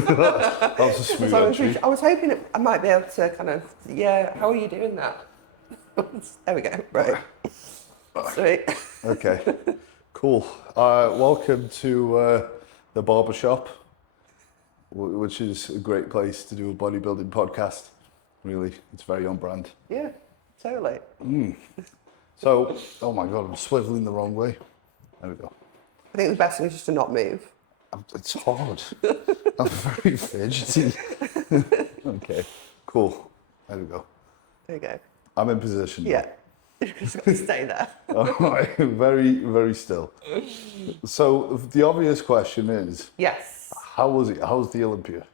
That was a smooth So entry. I was hoping I might be able to kind of, how are you doing that? There we go, right. Sweet. Okay, cool. Welcome to the barbershop, which is a great place to do a bodybuilding podcast. Really, it's very on brand. Yeah, totally. So, oh my God, I'm swiveling the wrong way. There we go. I think the best thing is just to not move. It's hard. I'm very fidgety. Okay, cool. There we go. There you go. I'm in position now. Yeah, you've just got to stay there. All right, very, very still. So the obvious question is, Yes. how was it? How's the Olympia?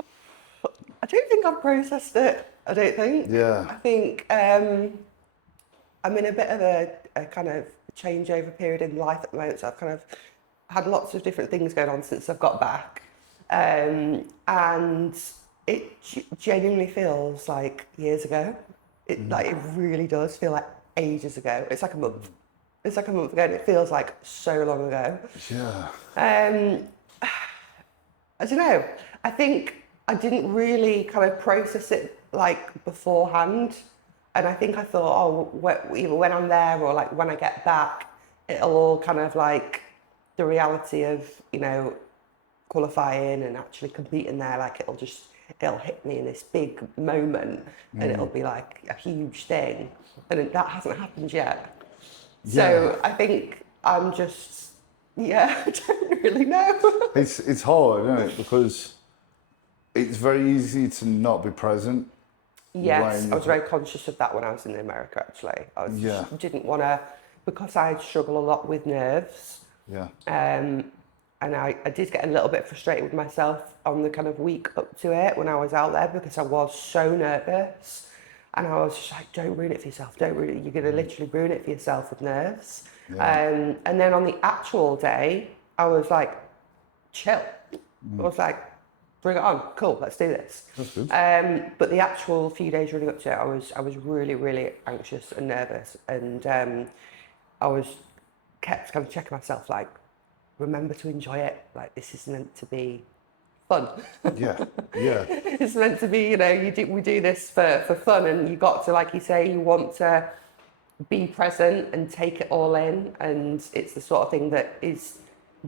I don't think I've processed it. I don't think. Yeah. I think I'm in a bit of a kind of changeover period in life at the moment. So I've kind of had lots of different things going on since I've got back. And it genuinely feels like years ago. It really does feel like ages ago. It's like a month. It's like a month ago and it feels like so long ago. Yeah. I don't know. I think I didn't really kind of process it like beforehand. And I think I thought, either when I'm there or like when I get back, it'll all kind of like the reality of, qualifying and actually competing there, like it'll hit me in this big moment and it'll be like a huge thing. And that hasn't happened yet. So I think I'm just, I don't really know. It's hard, isn't it? Because it's very easy to not be present. Yes, I was very conscious of that when I was in America, actually. I didn't want to, because I struggle a lot with nerves. Yeah. And I did get a little bit frustrated with myself on the kind of week up to it when I was out there because I was so nervous. And I was just like, don't ruin it for yourself. You're going to literally ruin it for yourself with nerves. Yeah. And then on the actual day, I was like, chill. I was like, bring it on, cool, let's do this. That's good. But the actual few days running up to it, I was really, really anxious and nervous. And I kept kind of checking myself, like, remember to enjoy it. Like, this is meant to be fun. Yeah. It's meant to be, we do this for fun, and you got to, like you say, you want to be present and take it all in, and it's the sort of thing that is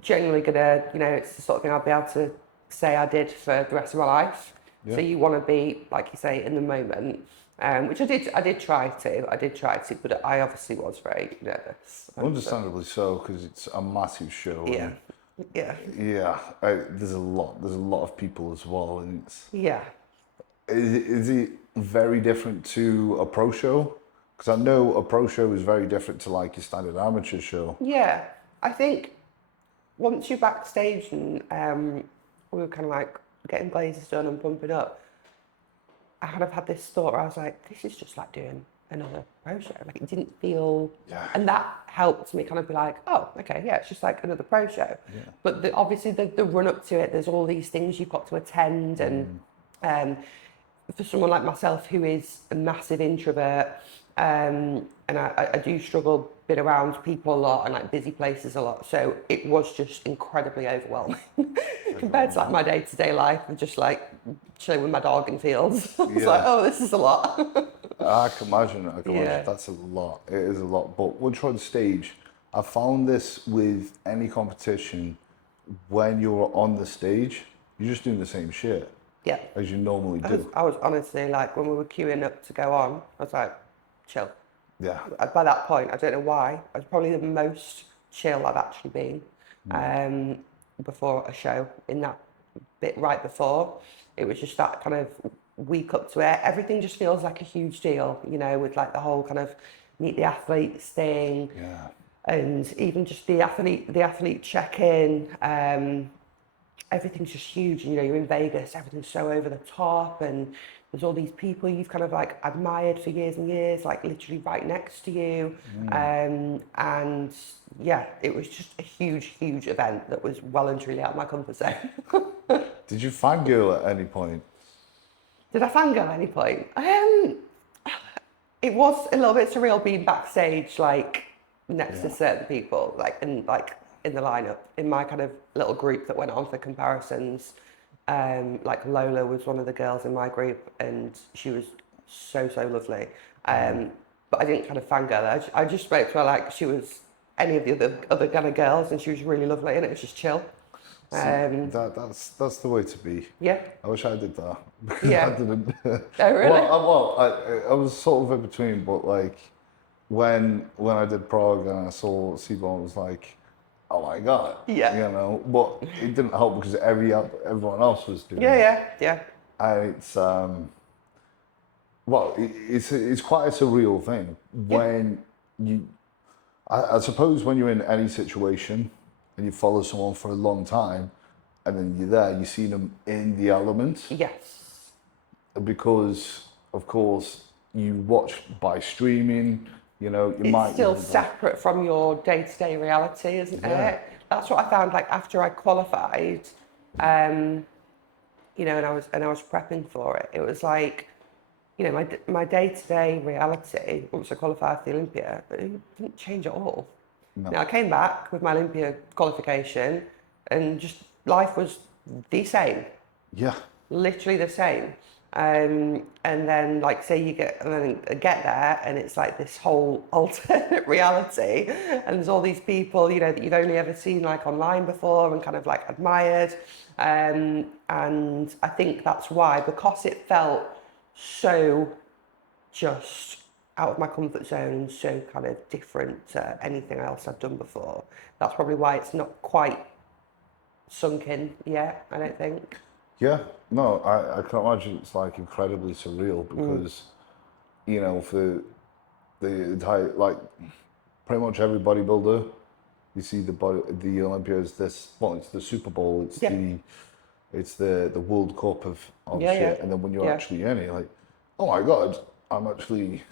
genuinely gonna, it's the sort of thing I'll be able to say I did for the rest of my life. Yeah. So you want to be, like you say, in the moment, which I did try to, but I obviously was very nervous. Understandably so, because it's a massive show. Yeah. There's a lot of people as well, and it's Is it very different to a pro show? Because I know a pro show is very different to like your standard amateur show. Yeah, I think once you're backstage and we were kind of like getting glazes done and pumping up, I kind of had this thought where I was like, this is just like doing another pro show. Like, it didn't feel, and that helped me kind of be like, oh, okay, yeah, it's just like another pro show. Yeah. But obviously the run up to it, there's all these things you've got to attend, and for someone like myself who is a massive introvert, and I do struggle being around people a lot and like busy places a lot, so it was just incredibly overwhelming compared to like my day-to-day life of just like chilling with my dog in fields. It's like, oh, this is a lot. I can imagine. That's a lot. It is a lot. But once you're on stage, I found this with any competition, when you're on the stage, you're just doing the same shit as you normally do. I was honestly like, when we were queuing up to go on, I was like, chill. Yeah. By that point, I don't know why, I was probably the most chill I've actually been before a show. In that bit right before, it was just that kind of week up to it. Everything just feels like a huge deal, with like the whole kind of meet the athletes thing. Yeah. And even just the athlete check-in. Everything's just huge. You're in Vegas, everything's so over the top, and there's all these people you've kind of like admired for years and years, like literally right next to you. And yeah, it was just a huge event that was well and truly out of my comfort zone. Did you fangirl at any point? Did I fangirl at any point? It was a little bit surreal being backstage, like next to certain people, like, and like in the lineup in my kind of little group that went on for comparisons. Like Lola was one of the girls in my group, and she was so lovely. But I didn't kind of fangirl her. I just spoke to her like she was any of the other kind of girls, and she was really lovely, and it was just chill. That's the way to be. Yeah. I wish I did that because Yeah. I didn't. Oh really? I was sort of in between, but like when I did Prague and I saw Seaborn, I was like, oh my god, Yeah. you know. But it didn't help because everyone else was doing it. Yeah. And it's it's quite a surreal thing when you. I suppose when you're in any situation and you follow someone for a long time, and then you're there, you see them in the element. Yes. Because, of course, you watch by streaming, you know, It's still separate from your day-to-day reality, isn't it? That's what I found, like, after I qualified, you know, and I was prepping for it. It was like, you know, my day-to-day reality, once I qualified for the Olympia, it didn't change at all. No. Now, I came back with my Olympia qualification, and just life was the same. Yeah. Literally the same. And then, like, say you get there, and it's like this whole alternate reality, and there's all these people, you know, that you've only ever seen like online before and kind of like admired. And I think that's why, because it felt so just out of my comfort zone and so kind of different to anything else I've done before. That's probably why it's not quite sunk in yet, I don't think. Yeah, no, I can imagine it's like incredibly surreal because, you know, for the entire, like, pretty much every bodybuilder, you see the Olympia is this, well, it's the Super Bowl, it's the World Cup of shit, and then when you're actually in it, you're like, oh my god, I'm actually.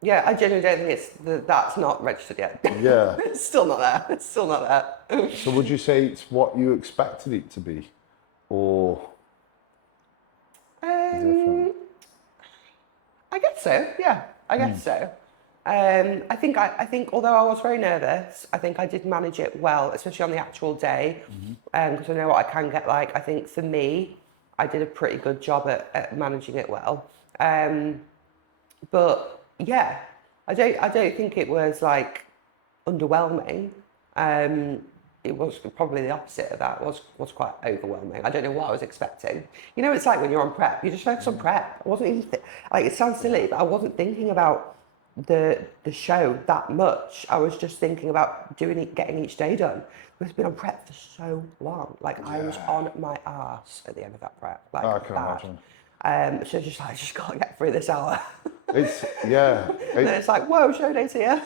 Yeah, I genuinely don't think that's not registered yet. Yeah. It's still not there. It's still not there. So would you say it's what you expected it to be, or? Different? I guess so. Yeah, I guess so. I think although I was very nervous, I think I did manage it well, especially on the actual day, because I know what I can get like. I think for me, I did a pretty good job at managing it well. But yeah, I don't think it was like underwhelming. It was probably the opposite of that. It was quite overwhelming. I don't know what I was expecting. You know, it's like when you're on prep, you just focus on prep. I wasn't even like, it sounds silly, but I wasn't thinking about the show that much. I was just thinking about getting each day done. We've been on prep for so long. Like I was on my arse at the end of that prep. Like I can imagine. So just like, I just gotta get through this hour. It's And then it's like, whoa, show day's here.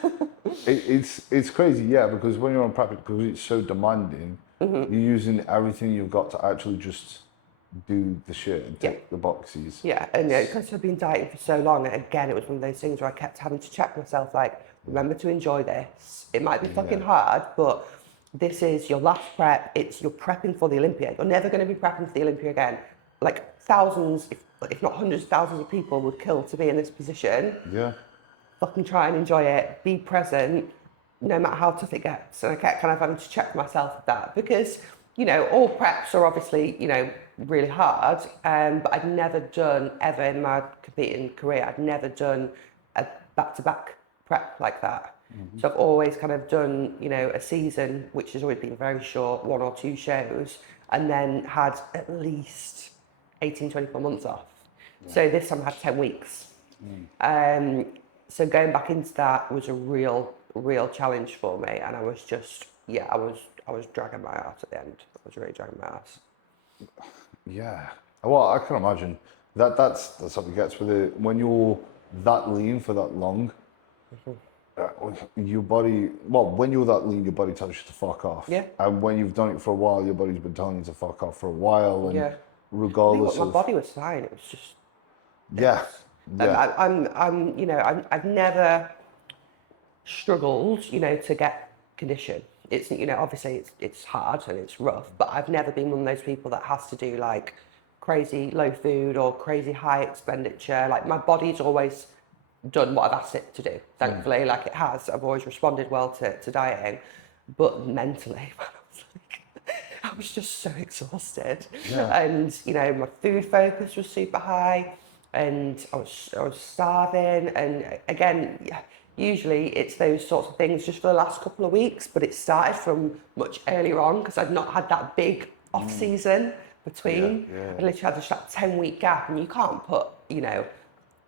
It's crazy, yeah, because when you're on prep, because it's so demanding, you're using everything you've got to actually just do the shit and tick the boxes. Yeah, and because I've been dieting for so long, and again, it was one of those things where I kept having to check myself, like, remember to enjoy this. It might be fucking hard, but this is your last prep. You're prepping for the Olympia. You're never going to be prepping for the Olympia again. Like thousands, if not hundreds of thousands of people would kill to be in this position. Yeah. Fucking try and enjoy it. Be present, no matter how tough it gets. And I kept kind of having to check myself with that because, you know, all preps are obviously, you know, really hard. But I'd never done ever in my competing career. I'd never done a back-to-back prep like that. So I've always kind of done, you know, a season, which has always been very short, 1 or 2 shows, and then had at least 18, 24 months off. So this time I had 10 weeks. So going back into that was a real challenge for me, and I was just, I was dragging my ass at the end. I was really dragging my ass. Yeah. Well, I can imagine that's something gets with it when you're that lean for that long. Your body, well, when you're that lean, your body tells you to fuck off. Yeah. And when you've done it for a while, your body's been telling you to fuck off for a while. And regardless my body was fine. It was just. Yeah. I'm, you know, I've never struggled, you know, to get condition. It's, you know, obviously it's hard and it's rough, but I've never been one of those people that has to do like crazy low food or crazy high expenditure. Like my body's always done what I've asked it to do, thankfully. Like it has. I've always responded well to dieting, but mentally, was just so exhausted. Yeah. And, you know, my food focus was super high and I was starving. And again, usually it's those sorts of things just for the last couple of weeks, but it started from much earlier on because I'd not had that big off season between. I literally had just that 10-week gap, and you can't put, you know,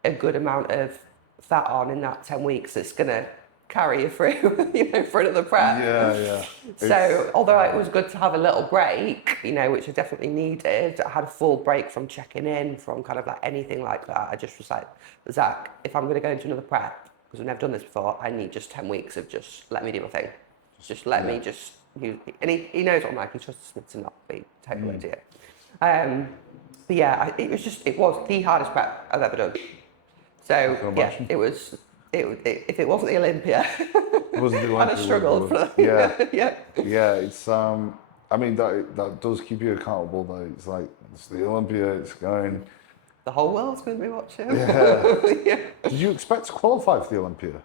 a good amount of fat on in that 10 weeks. It's going to carry you through, you know, for another prep. Yeah. So although it was good to have a little break, you know, which I definitely needed, I had a full break from checking in, from kind of like anything like that. I just was like, Zach, if I'm going to go into another prep, because I've never done this before, I need just 10 weeks of just let me do my thing. Just let me just use, and he knows what I'm like, he trusts me to not be total idiot. But yeah, it was the hardest prep I've ever done. So yeah, if it wasn't the Olympia, I'd have struggled for that. Yeah, it's I mean that does keep you accountable though. It's like it's the Olympia, it's going. The whole world's going to be watching. Yeah. Did you expect to qualify for the Olympia?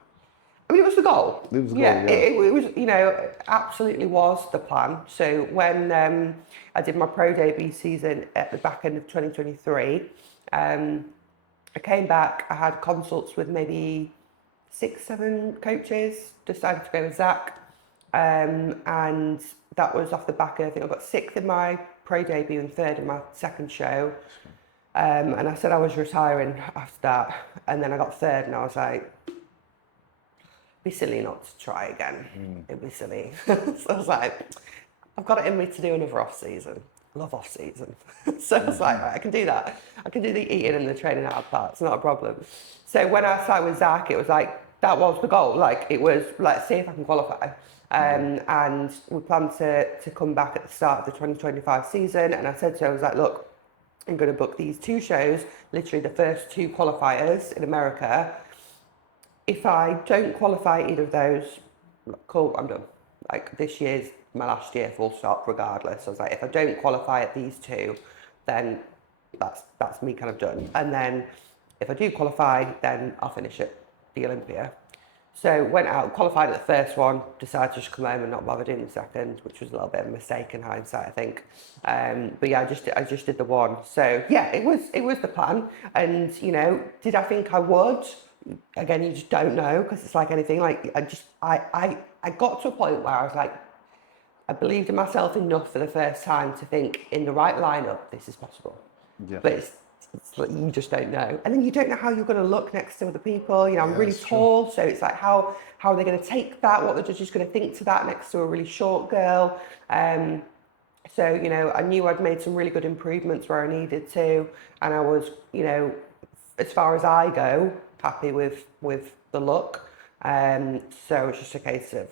I mean, it was the goal. It was the goal, yeah. It was, you know, absolutely was the plan. So when I did my pro debut season at the back end of 2023, I came back, I had consults with maybe 6-7 coaches, decided to go with Zach. And that was off the back of, I think I got 6th in my pro debut and 3rd in my second show. And I said I was retiring after that. And then I got 3rd and I was like, be silly not to try again. It'd be silly. So I was like, I've got it in me to do another off season. Love off season. So I was like, right, I can do that. I can do the eating and the training hard part. It's not a problem. So when I started with Zach, it was like, that was the goal. Like, it was, let's see if I can qualify. And we planned to come back at the start of the 2025 season. And I said to him, I was like, look, I'm going to book these 2 shows, literally the first 2 qualifiers in America. If I don't qualify either of those, cool, I'm done. Like, this year's my last year, full stop, regardless. I was like, if I don't qualify at these 2, then that's me kind of done. And then if I do qualify, then I'll finish at the Olympia. So went out, qualified at the first one, decided to just come home and not bother doing the second, which was a little bit of a mistake in hindsight, I think. But yeah, I just did the one. So yeah, it was the plan. And you know, did I think I would? Again, you just don't know, because it's like anything. Like I got to a point where I was like, I believed in myself enough for the first time to think, in the right lineup, this is possible. Yeah. But it's like, you just don't know. And then you don't know how you're going to look next to other people. You know, I'm really tall, so it's like, how are they going to take that? What are the judges going to think to that next to a really short girl? So, you know, I knew I'd made some really good improvements where I needed to. And I was, you know, as far as I go, happy with the look. So it's just a case of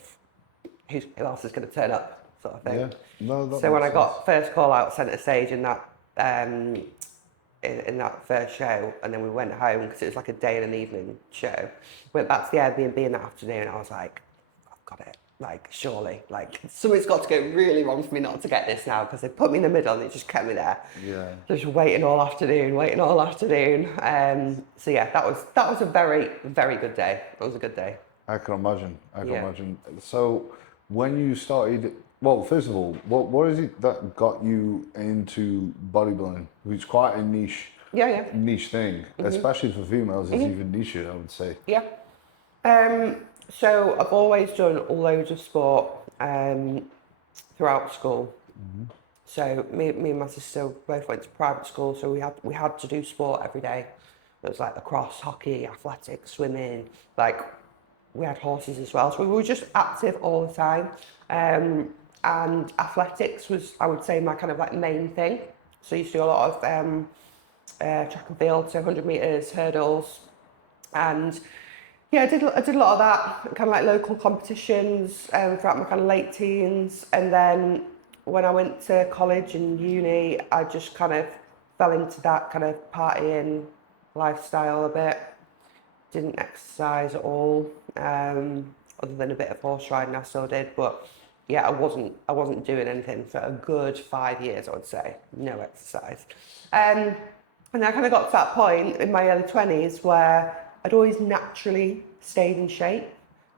who else is going to turn up, sort of thing. Yeah. No, so when I got first call out centre stage in that in that first show, and then we went home because it was like a day and an evening show. Went back to the Airbnb in the afternoon. I was like, I've got it. Like, surely, like, something's got to go really wrong for me not to get this now, because they put me in the middle and it just kept me there. Yeah. Just waiting all afternoon. So yeah, that was a very, very good day. It was a good day. I can imagine. So when you started, well, first of all, what is it that got you into bodybuilding? It's quite a niche thing, especially for females. It's even nicher, I would say. Yeah. So I've always done loads of sport throughout school. So me and my sister both went to private school, so we had to do sport every day. It was like lacrosse, hockey, athletics, swimming. Like, we had horses as well, so we were just active all the time. And athletics was, I would say, my kind of like main thing. So I used to do a lot of track and field, so 100 metres, hurdles, and yeah, I did a lot of that, kind of like local competitions throughout my kind of late teens. And then when I went to college and uni, I just kind of fell into that kind of partying lifestyle a bit. Didn't exercise at all, other than a bit of horse riding I still did. But yeah, I wasn't doing anything for a good 5 years, I would say. No exercise. And I kind of got to that point in my early 20s where I'd always naturally stayed in shape,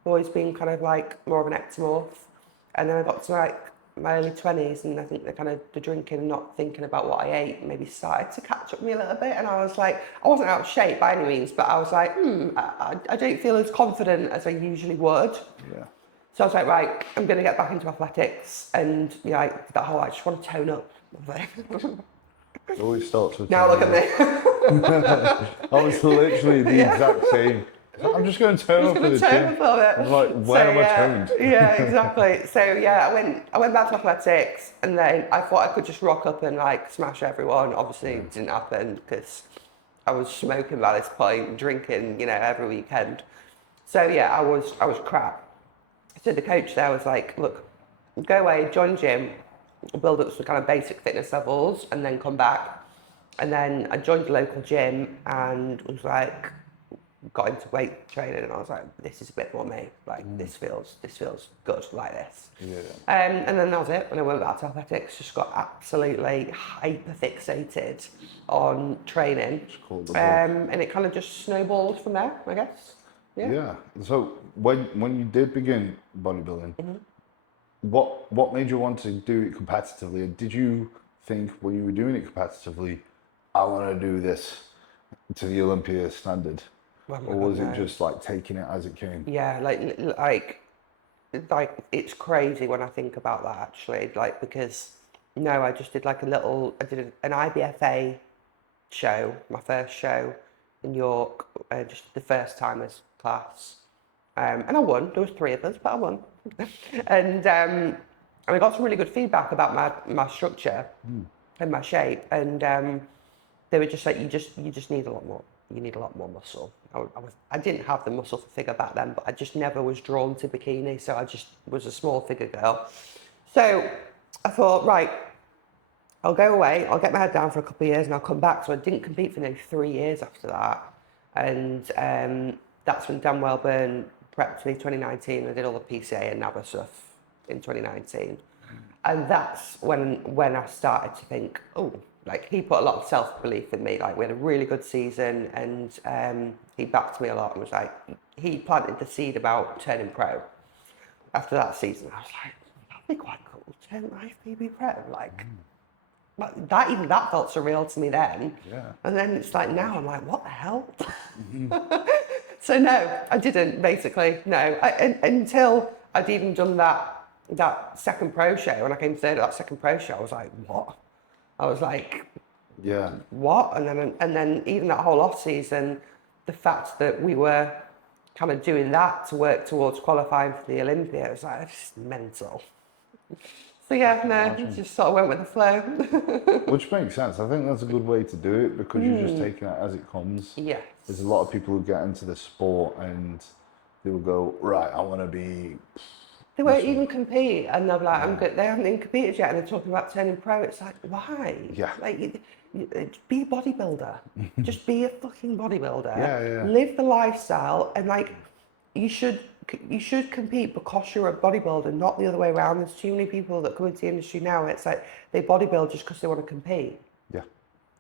always been kind of like more of an ectomorph. And then I got to like my early 20s, and I think the drinking and not thinking about what I ate maybe started to catch up with me a little bit, and I was like, I wasn't out of shape by any means, but I was like, I don't feel as confident as I usually would. Yeah. So I was like, right, I'm going to get back into athletics, and like that whole, I just want to tone up. It always starts with Now look at me. I was literally the exact same. I'm just going to turn up for the gym. I was like, when am I toned? Yeah, exactly. So yeah, I went back to athletics, and then I thought I could just rock up and like smash everyone. Obviously, it didn't happen because I was smoking by this point, drinking, every weekend. So yeah, I was crap. So the coach there was like, look, go away, join gym, build up some kind of basic fitness levels, and then come back. And then I joined the local gym and was like, got into weight training, and I was like, this is a bit more me. Like this feels good like this. Yeah. And then that was it. When I went back to athletics, just got absolutely hyper fixated on training. And it kind of just snowballed from there, I guess. Yeah. So when you did begin bodybuilding, what made you want to do it competitively? Did you think when you were doing it competitively, I want to do this to the Olympia standard? Or was it just like taking it as it came? Yeah, like it's crazy when I think about that actually. Like because I just did I did an IBFA show, my first show in York, just the first timers class, and I won. There was 3 of us, but I won, and I got some really good feedback about my structure and my shape, and they were just like, you just need a lot more. You need a lot more muscle. I didn't have the muscle for figure back then, but I just never was drawn to bikini, so I just was a small figure girl. So I thought, right, I'll go away, I'll get my head down for a couple of years, and I'll come back. So I didn't compete for nearly 3 years after that, and that's when Dan Wellburn prepped me 2019. I did all the PCA and NABA stuff in 2019, and that's when I started to think, like he put a lot of self-belief in me. Like we had a really good season, and he backed me a lot and was like, he planted the seed about turning pro. After that season, I was like, that'd be quite cool, turn IFBB pro. Like that felt surreal to me then. Yeah. And then it's like now I'm like, what the hell? So no, I didn't basically. No, until I'd even done that second pro show. When I came third at that second pro show, I was like, what? I was like, yeah, what? And then even that whole off season, the fact that we were kind of doing that to work towards qualifying for the Olympia, it was like, it's mental. So yeah, no, just sort of went with the flow. Which makes sense. I think that's a good way to do it because you're just taking it as it comes. Yes. There's a lot of people who get into the sport and they will go, right, I want to be... They won't even compete, and they're like, I'm good. They haven't even competed yet, and they're talking about turning pro. It's like, why? Yeah. Like, be a bodybuilder. Just be a fucking bodybuilder. Yeah. Live the lifestyle, and like, you should compete because you're a bodybuilder, not the other way around. There's too many people that come into the industry now. It's like they bodybuild just because they want to compete. Yeah.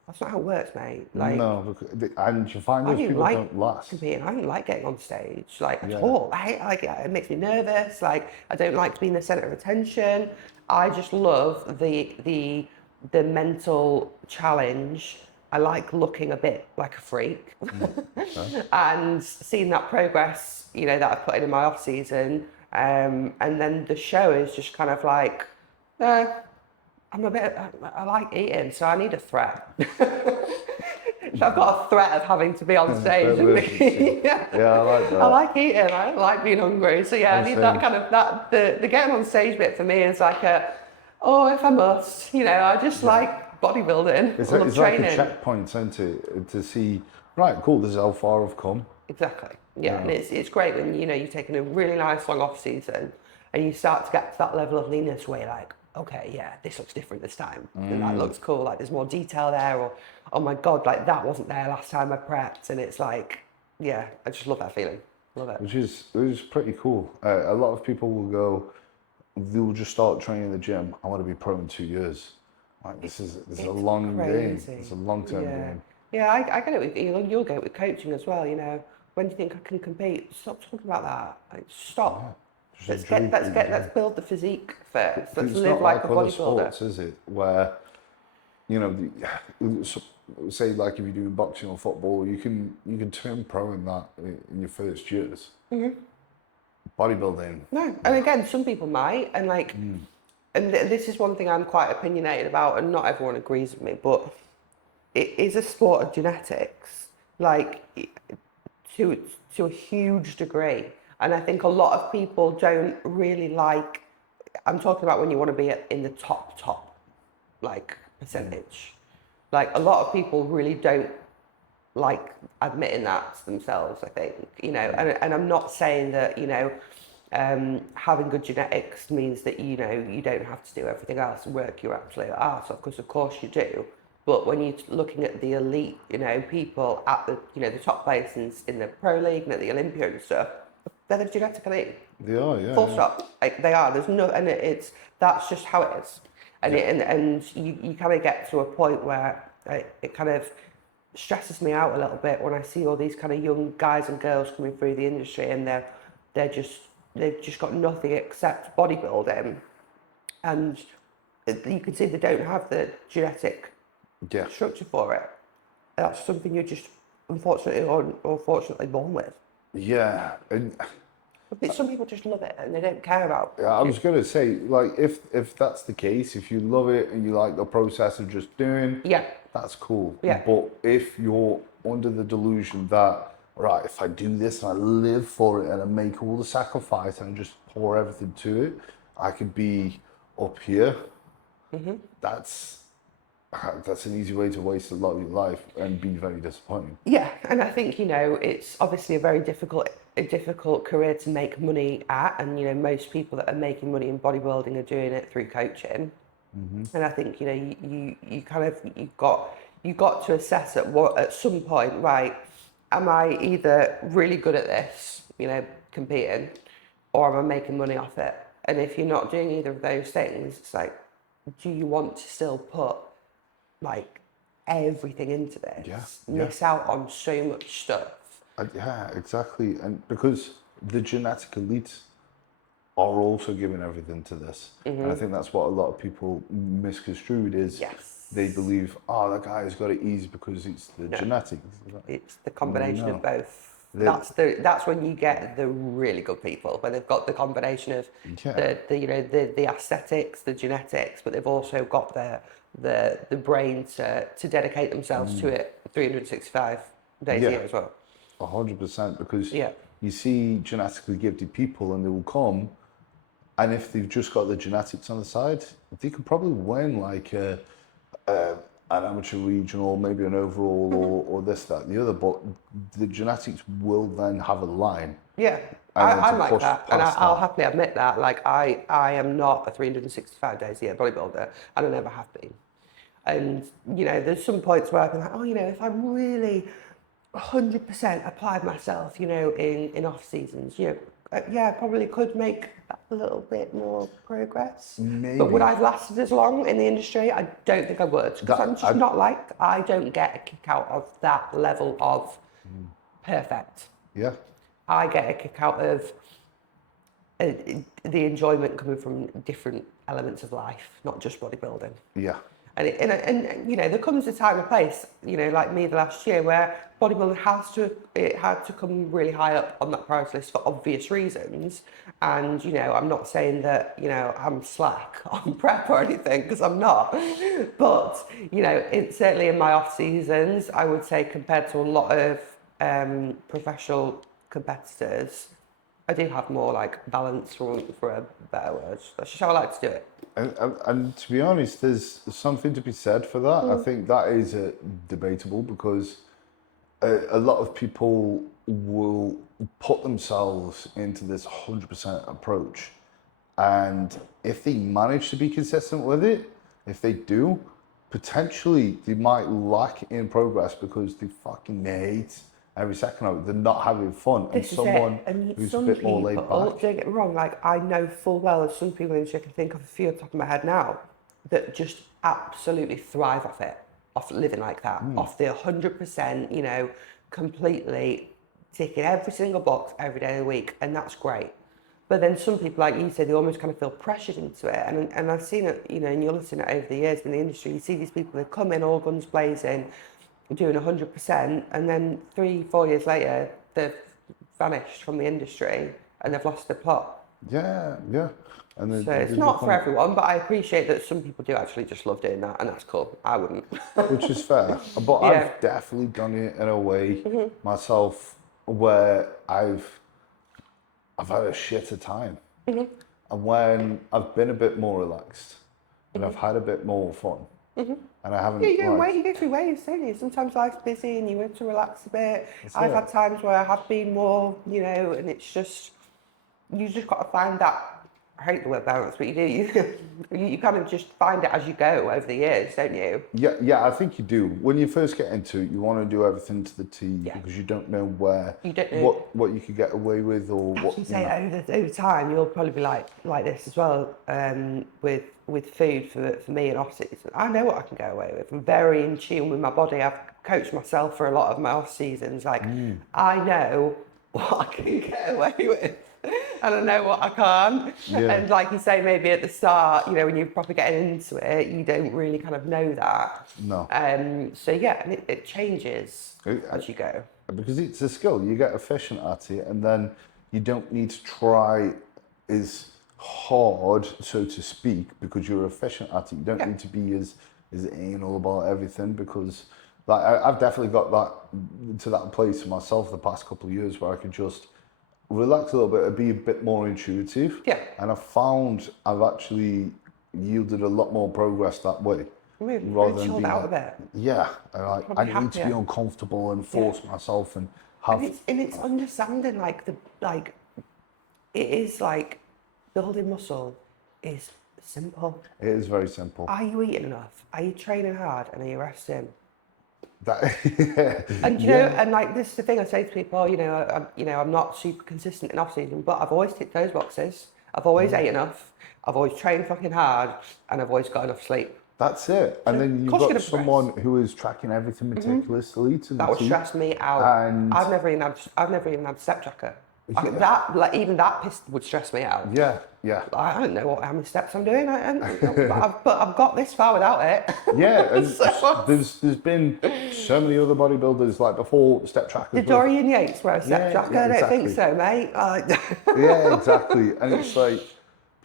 That's not how it works, mate. Like, no, and you find those people don't last. Competing. I don't like getting on stage, at all. I hate it. It makes me nervous. Like, I don't like being the centre of attention. I just love the mental challenge. I like looking a bit like a freak, and seeing that progress, that I've put in my off season, and then the show is just kind of like, I like eating, so I need a threat. So I've got a threat of having to be on stage. Yeah, I like that. I like eating, I don't like being hungry. So yeah, I need that kind of, the getting on stage bit for me is like if I must, I just like bodybuilding. It's like a checkpoint, isn't it? To see, right, cool, this is how far I've come. Exactly, yeah. And it's great when, you've taken a really nice long off season and you start to get to that level of leanness where you're like, okay, yeah, this looks different this time. And that looks cool. Like there's more detail there, or oh my god, like that wasn't there last time I prepped. And it's like, yeah, I just love that feeling. Love it. Which is pretty cool. A lot of people will go, they'll just start training in the gym. I want to be pro in 2 years. Like this is a long game. It's a long-term game. Yeah, I get it with you'll get it with coaching as well. When do you think I can compete? Stop talking about that. Like stop. Let's build the physique first. Let's It's live not like a other bodybuilder. sports, is it? Where, you know, say like if you're doing boxing or football, you can turn pro in that in your first years. Bodybuilding. No, and again, some people might, and like, this is one thing I'm quite opinionated about, and not everyone agrees with me, but it is a sport of genetics, like to a huge degree, and I think a lot of people don't really like. I'm talking about when you want to be in the top, like percentage. Like a lot of people really don't like admitting that to themselves, I think, you know, and I'm not saying that, you know, having good genetics means that, you know, you don't have to do everything else and work your absolute arse off, because of course you do. But when you're looking at the elite, you know, people at the, you know, the top places in the Pro League and at the Olympia and stuff, they're the genetic elite. They are, yeah. Full stop. Like, they are. There's no, and that's just how it is. And you kind of get to a point where it kind of stresses me out a little bit when I see all these kind of young guys and girls coming through the industry, and they've just got nothing except bodybuilding, and you can see they don't have the genetic structure for it. That's something you're just unfortunately or fortunately born with. Yeah, and But some people just love it and they don't care about. I was gonna say, like, if that's the case, if you love it and you like the process of just doing, that's cool. Yeah. But if you're under the delusion that, right, if I do this and I live for it and I make all the sacrifice and I just pour everything to it, I could be up here. That's an easy way to waste a lot of your life and be very disappointing. Yeah, and I think, you know, it's obviously a very difficult career to make money at, and you know, most people that are making money in bodybuilding are doing it through coaching. And I think, you know, you got to assess at some point, right, am I either really good at this, you know, competing, or am I making money off it? And if you're not doing either of those things, it's like, do you want to still put like everything into this? Miss out on so much stuff. Yeah, exactly. And because the genetic elites are also giving everything to this. And I think that's what a lot of people misconstrued is they believe, oh, that guy's got it easy because it's the genetics. It's the combination of both. That's when you get the really good people, when they've got the combination of the aesthetics, the genetics, but they've also got the brain to dedicate themselves to it 365 days a year as well. 100%, because you see genetically gifted people and they will come, and if they've just got the genetics on the side, they could probably win like an amateur regional, maybe an overall, or this, that, and the other, but the genetics will then have a line. Yeah, I'm like that, and I'll happily admit that. Like, I am not a 365 days a year bodybuilder, and I never have been. And, you know, there's some points where I've been like, oh, you know, if I'm really 100% applied myself, you know, in off seasons, you know, I probably could make a little bit more progress. Maybe. But would I have lasted as long in the industry? I don't think I would, because I'm just not like, I don't get a kick out of that level of perfect. Yeah. I get a kick out of the enjoyment coming from different elements of life, not just bodybuilding. Yeah. And you know, there comes a time and place, you know, like me the last year, where bodybuilding had to come really high up on that priority list for obvious reasons. And, you know, I'm not saying that, you know, I'm slack on prep or anything, because I'm not. But, you know, certainly in my off seasons, I would say compared to a lot of professional competitors, I do have more like balance, for a better word. That's just how I like to do it. And to be honest, there's something to be said for that. I think that is debatable, because a lot of people will put themselves into this 100% approach. And if they manage to be consistent with it, if they do, potentially they might lack in progress because they fucking hate every second of it. They're not having fun. This and someone who's a bit more laid back. Don't get it wrong, like, I know full well there's some people in the industry, I can think of a few on top of my head now, that just absolutely thrive off it, off living like that, off the 100%, you know, completely ticking every single box every day of the week, and that's great. But then some people, like you say, they almost kind of feel pressured into it. And I've seen it, you know, and you'll have seen it over the years in the industry. You see these people that come in all guns blazing, doing 100%, and then 3-4 years later, they've vanished from the industry and they've lost their plot. Yeah, yeah. And then So it's not for everyone, but I appreciate that some people do actually just love doing that, and that's cool. I wouldn't. Which is fair. But Yeah. I've definitely done it in a way myself where I've had a shitter time. And when I've been a bit more relaxed and I've had a bit more fun and I haven't Yeah, you go through waves, don't you? Sometimes life's busy and you want to relax a bit. I've had times where I have been more, you know, and it's just, you just got to find that, I hate the word balance, but you do. You kind of just find it as you go over the years, don't you? Yeah, I think you do. When you first get into it, you want to do everything to the T because you don't know what you could get away with or what. You say over time, you'll probably be like this as well with food for me and off season. I know what I can go away with. I'm very in tune with my body. I've coached myself for a lot of my off seasons. Like I know what I can get away with. And I know what I can't. Yeah. And like you say, maybe at the start, you know, when you're proper getting into it, you don't really kind of know that. No. So yeah, and it changes as you go. Because it's a skill. You get efficient at it and then you don't need to try as hard, so to speak, because you're efficient at it. You don't need to be as anal about everything because like I've definitely got that to that place myself the past couple of years where I could just relax a little bit and be a bit more intuitive. Yeah. And I've found I've actually yielded a lot more progress that way. Really chilled out a bit. Yeah. And I need to be uncomfortable and force myself and have. And it's understanding it is like building muscle is simple. It is very simple. Are you eating enough? Are you training hard? And are you resting? That, And you know, and like this is the thing I say to people. I'm not super consistent in off season, but I've always ticked those boxes. I've always ate enough. I've always trained fucking hard, and I've always got enough sleep. That's it. And then you've got someone who is tracking everything meticulously to the That would T. stress me out. And I've never even had a step tracker. Even that would stress me out. Yeah. I don't know how many steps I'm doing, but I've got this far without it. Yeah, and there's been so many other bodybuilders like before step trackers. Did Dorian Yates wear a step tracker? Yeah, I don't think so, mate. Yeah, exactly. And it's like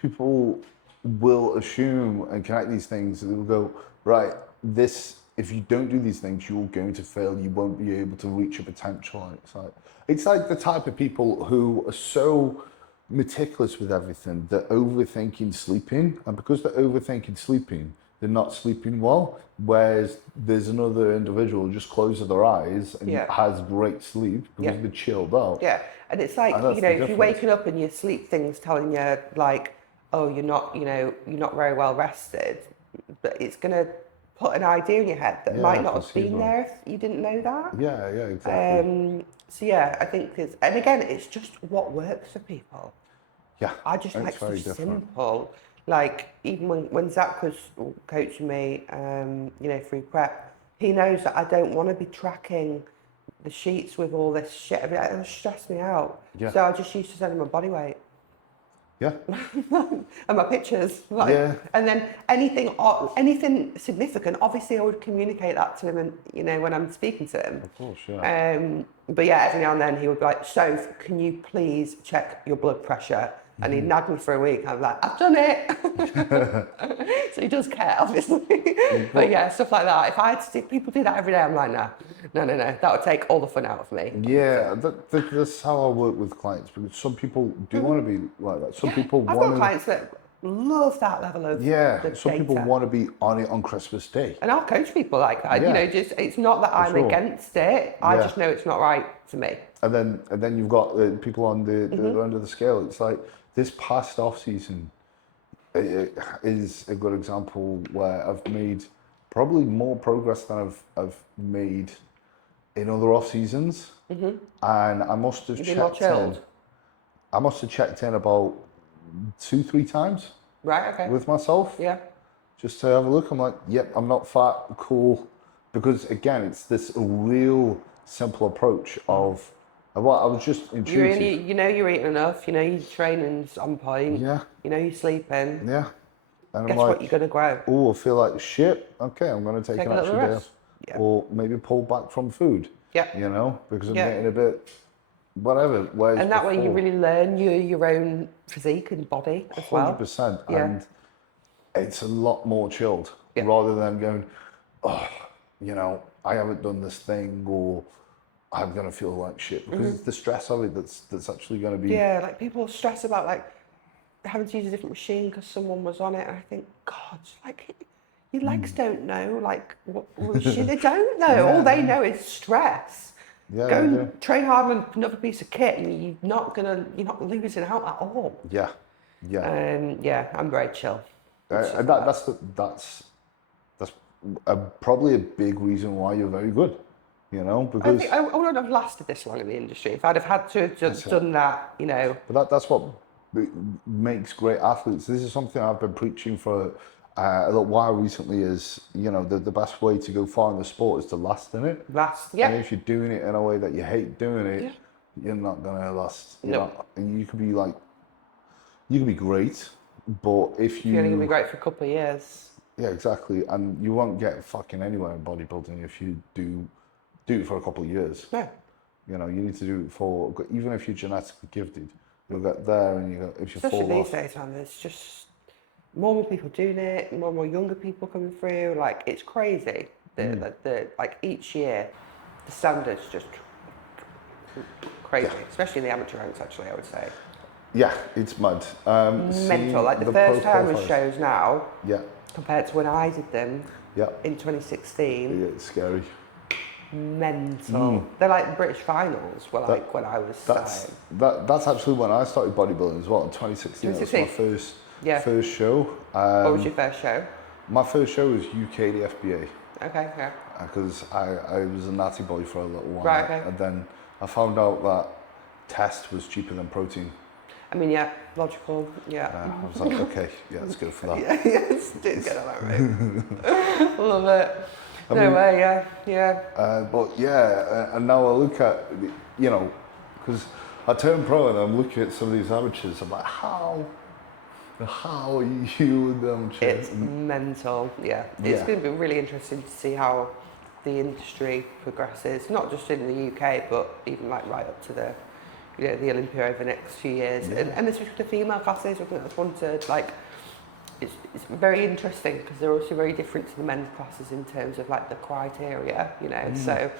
people will assume and connect these things and they'll go, right, if you don't do these things, you're going to fail. You won't be able to reach your potential. And it's like the type of people who are so meticulous with everything, they're overthinking sleeping, and because they're overthinking sleeping, they're not sleeping well. Whereas there's another individual who just closes their eyes and has great sleep because they're chilled out. Yeah, and it's like, you know, if you're waking up and your sleep thing's telling you like, oh, you're not very well rested, but it's gonna put an idea in your head that might not have been there if you didn't know that. Yeah, exactly. So yeah, I think and again, it's just what works for people. Yeah, I just like stuff simple. Like even when Zach was coaching me, through prep, he knows that I don't want to be tracking the sheets with all this shit. It would stress me out. Yeah. So I just used to send him my body weight. Yeah. And my pictures. And then anything significant, obviously I would communicate that to him, and when I'm speaking to him. Of course, yeah. But yeah, every now and then he would be like, Soph, can you please check your blood pressure? And he'd nag me for a week. I'm like, I've done it. So he does care, obviously. But yeah, stuff like that. If I had to see people do that every day, I'm like, no. That would take all the fun out of me. Yeah, that's how I work with clients, because some people do want to be like that. Some people I've got clients that love that level of some people want to be on it on Christmas Day. And I'll coach people like that. Yeah. It's not that I'm against it. I just know it's not right for me. And then you've got the people on the other end of the scale. It's like this past off season is a good example where I've made probably more progress than I've made in other off seasons. And I must have checked in about 2-3 times. Right, okay. With myself. Yeah. Just to have a look. I'm like, yep, I'm not fat, cool. Because again, it's this real simple approach of Well, I was just intuitive. You know you're eating enough. You know your training's on point. Yeah. You know you're sleeping. Yeah. And I'm Guess what? like, You're gonna grow. oh, I feel like shit. Okay, I'm going to take Take an a little extra day rest. off. Yeah. Or maybe pull back from food. Yeah. You know, because I'm Yeah. getting a bit, whatever. Whereas And that way you before, really learn your own physique and body as well. 100%. Yeah. And it's a lot more chilled Yeah. rather than going, oh, you know, I haven't done this thing or I'm going to feel like shit because it's the stress of it that's actually going to be. Yeah, like people stress about like having to use a different machine because someone was on it, and I think, God, like your legs don't know, like what machine they don't know. All they know is stress. Yeah, Go they do. and train hard on another piece of kit, and you're not losing out at all. Yeah. Yeah. Yeah, I'm very chill. And that's probably a big reason why you're very good, you know, I because think I wouldn't have lasted this long in the industry if I'd have had to have just done that, you know. but that's what makes great athletes. This is something I've been preaching for a little while recently. Is, you know, the best way to go far in the sport is to last in it. Yeah. And if you're doing it in a way that you hate doing it, Yeah. you're not gonna last. No. And you could be great, but if You're only you gonna be great for a couple of years. yeah, exactly, and you won't get fucking anywhere in bodybuilding if you do it for a couple of years. No. You know, you need to do it for, even if you're genetically gifted, you'll get there, and if you Especially fall these off. days, man, there's just more and more people doing it, more and more younger people coming through. Like, it's crazy. Like each year, the standards just crazy, especially in the amateur ranks. Actually, I would say Yeah, it's mad. mental. Like the pro first timers qualifiers. shows now, Yeah, compared to when I did them yeah, in 2016, it's scary. mental. They're like British finals. Were like when I was That's starting. that's actually when I started bodybuilding as well. In 2016, that was my 2016? first show. What was your first show? My first show was UK the FBA. Okay, yeah. Because I was a natty boy for a little while. Right, okay. And then I found out that test was cheaper than protein. I mean, yeah, logical, yeah. I was like, okay, yeah, let's go for that. Yeah, yes, did get on that route. Love it. No way, yeah. But yeah, and now I look at, you know, because I turned pro and I'm looking at some of these amateurs, I'm like, how are you and them? It's mental, yeah. It's Yeah. going to be really interesting to see how the industry progresses, not just in the UK, but even like right up to the Olympia over the next few years. Yeah. And especially the female classes, I think that's one to like. It's very interesting because they're also very different to the men's classes in terms of like the criteria, you know. So,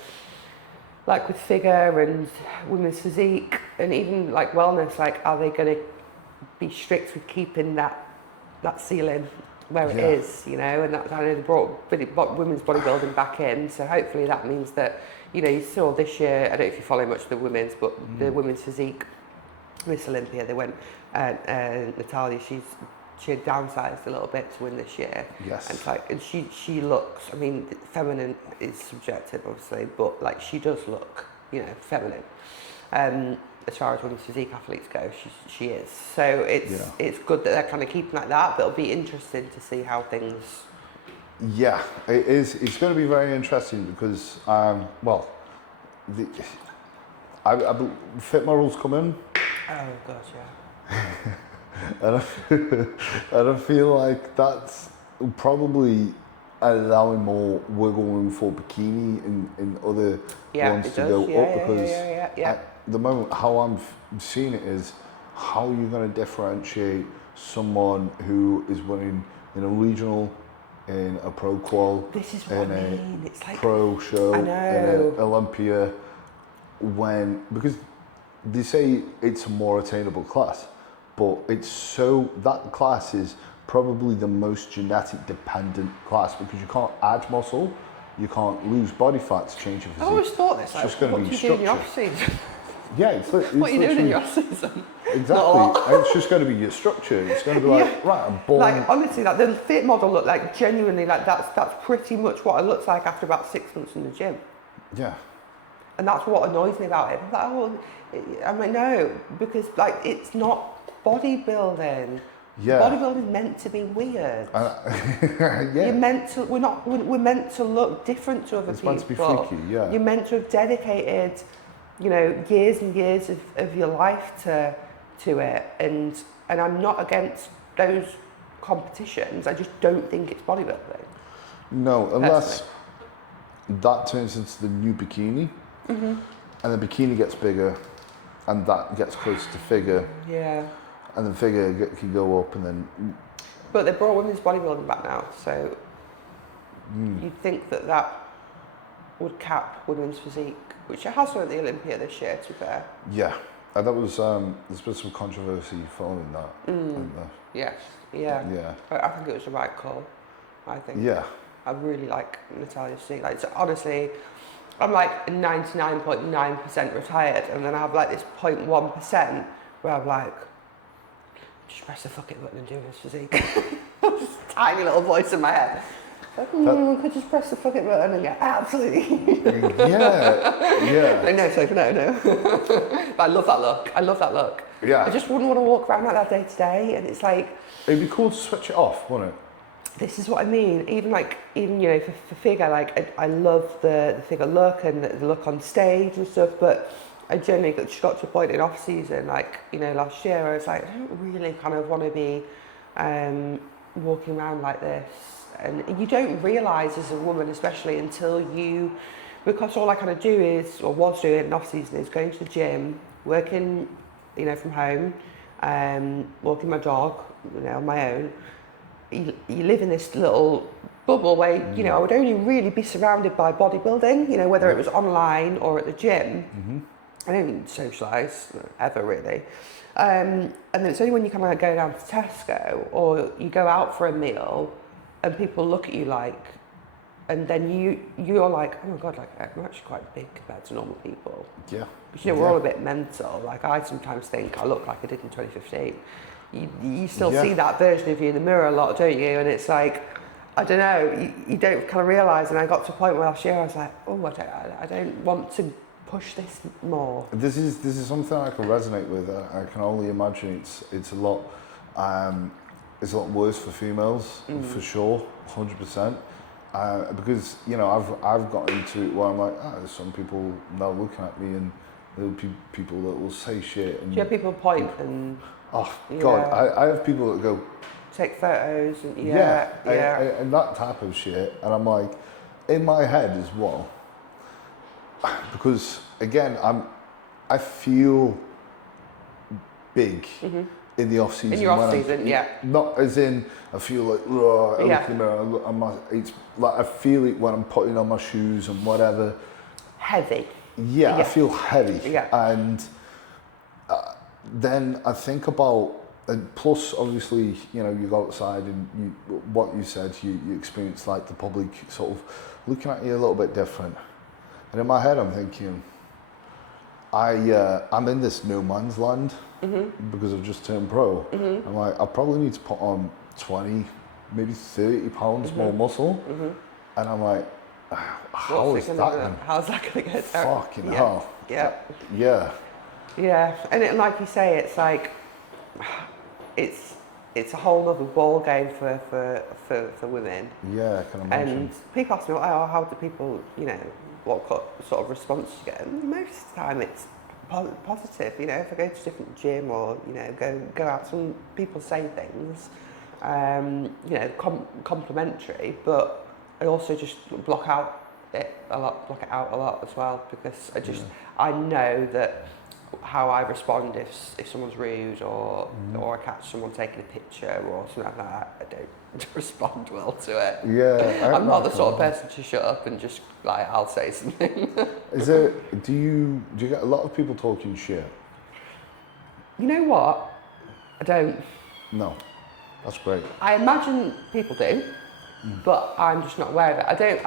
like with figure and women's physique, and even like wellness, like are they going to be strict with keeping that ceiling where it is, you know? And that's how they brought women's bodybuilding back in. So hopefully that means that, you know, you saw this year. I don't know if you follow much of the women's, but the women's physique, Miss Olympia, they went. Natalia, she had downsized a little bit to win this year. Yes. And it's like, and she looks. I mean, feminine is subjective, obviously, but like she does look, you know, feminine. As far as women's physique athletes go, she is. So it's good that they're kind of keeping like that. But it'll be interesting to see how things. Yeah, it is. It's going to be very interesting because, fit models come in. Oh gosh, yeah. And I feel like that's probably allowing more wiggle room for bikini and other ones to go up because at the moment how I'm seeing it is how you're going to differentiate someone who is winning in a regional, in a pro qual, This is what in I a mean. It's like pro show, I in know. an Olympia, because they say it's a more attainable class, but that class is probably the most genetic dependent class because you can't add muscle, you can't lose body fat to change your physique. I always thought this. It's Like, just going to what be do you do in your structure. off-season? Yeah, it's What are you doing in your off-season? Exactly. It's just going to be your structure. It's going to be like, right, I'm born. Like honestly, like the fit model looked like genuinely like that's pretty much what it looks like after about 6 months in the gym. Yeah. And that's what annoys me about it. I'm like, oh, I mean, no, because like it's not bodybuilding. Yeah. Bodybuilding is meant to be weird. Yeah. You're meant to. We're meant to look different to other people. It's meant to be freaky. Yeah. You're meant to have dedicated you know, years and years of your life to it, and I'm not against those competitions. I just don't think it's bodybuilding. No, unless personally. that turns into the new bikini, and the bikini gets bigger, and that gets close to figure, Yeah. and then figure can go up, and then. But they brought women's bodybuilding back now, so you'd think that would cap women's physique, which it has done at the Olympia this year, to be fair. Yeah, and that was there's been some controversy following that. Yes, yeah. Yeah. I think it was the right call. I think. Yeah. I really like Natalia's physique. Like, so honestly, I'm like 99.9% retired, and then I have like this 0.1% where I'm like, just press the fucking button and do this physique. This tiny little voice in my head. Like, could just press the fucking button and get absolutely. Yeah. No, Soph, no. But I love that look. I love that look. Yeah. I just wouldn't want to walk around like that day to day, and it's like. It'd be cool to switch it off, wouldn't it? This is what I mean. Even you know, for figure, like I love the figure look and the look on stage and stuff, but I generally just got to a point in off season, like, you know, last year, I was like, I don't really kind of want to be walking around like this. And you don't realise as a woman, especially until you, because all I kind of do is, or was doing in off season, is going to the gym, working, you know, from home, walking my dog, you know, on my own. You live in this little bubble where, you know, I would only really be surrounded by bodybuilding, you know, whether it was online or at the gym. I don't socialise ever really. And then it's only when you kind of like go down to Tesco or you go out for a meal and people look at you like, and then you're like, oh my God, like I'm actually quite big compared to normal people. Yeah. But, you know, we're all a bit mental. Like I sometimes think I look like I did in 2015. You still see that version of you in the mirror a lot, don't you? And it's like, I don't know, you don't kind of realise. And I got to a point where last year I was like, oh, I don't want to push this more. This is something I can resonate with. I can only imagine it's a lot worse for females for sure, 100%. Because you know I've got into it where I'm like, there's some people now looking at me, and there'll be people that will say shit. And do you have people point and? Oh God, I have people that go take photos and and that type of shit, and I'm like, in my head as well, because again I feel big in the off season. In your off season, Not as in I feel like I look in the mirror, it's like I feel it when I'm putting on my shoes and whatever. Heavy. Yeah, I feel heavy. Yeah. And then I think about, and plus obviously, you know, you go outside and what you said, you experience like the public sort of looking at you a little bit different. And in my head I'm thinking, I'm in this no man's land because I've just turned pro. I'm like, I probably need to put on 20, maybe 30 pounds more muscle. And I'm like, how is that then? How's that going to get down? Fucking hell. Yeah. Yeah, and like you say, it's like it's a whole other ball game for women. Yeah, I can imagine. And people ask me, oh, how do people, you know, what sort of response you get? And most of the time, it's positive. You know, if I go to a different gym or you know go out, some people say things, you know, complimentary, but I also just block it out a lot as well, because I know that how I respond if someone's rude or I catch someone taking a picture or something like that, I don't respond well to it. Yeah, I'm not the sort of person to shut up and just like I'll say something. Do you get a lot of people talking shit? You know what? I don't. No, that's great. I imagine people do, but I'm just not aware of it.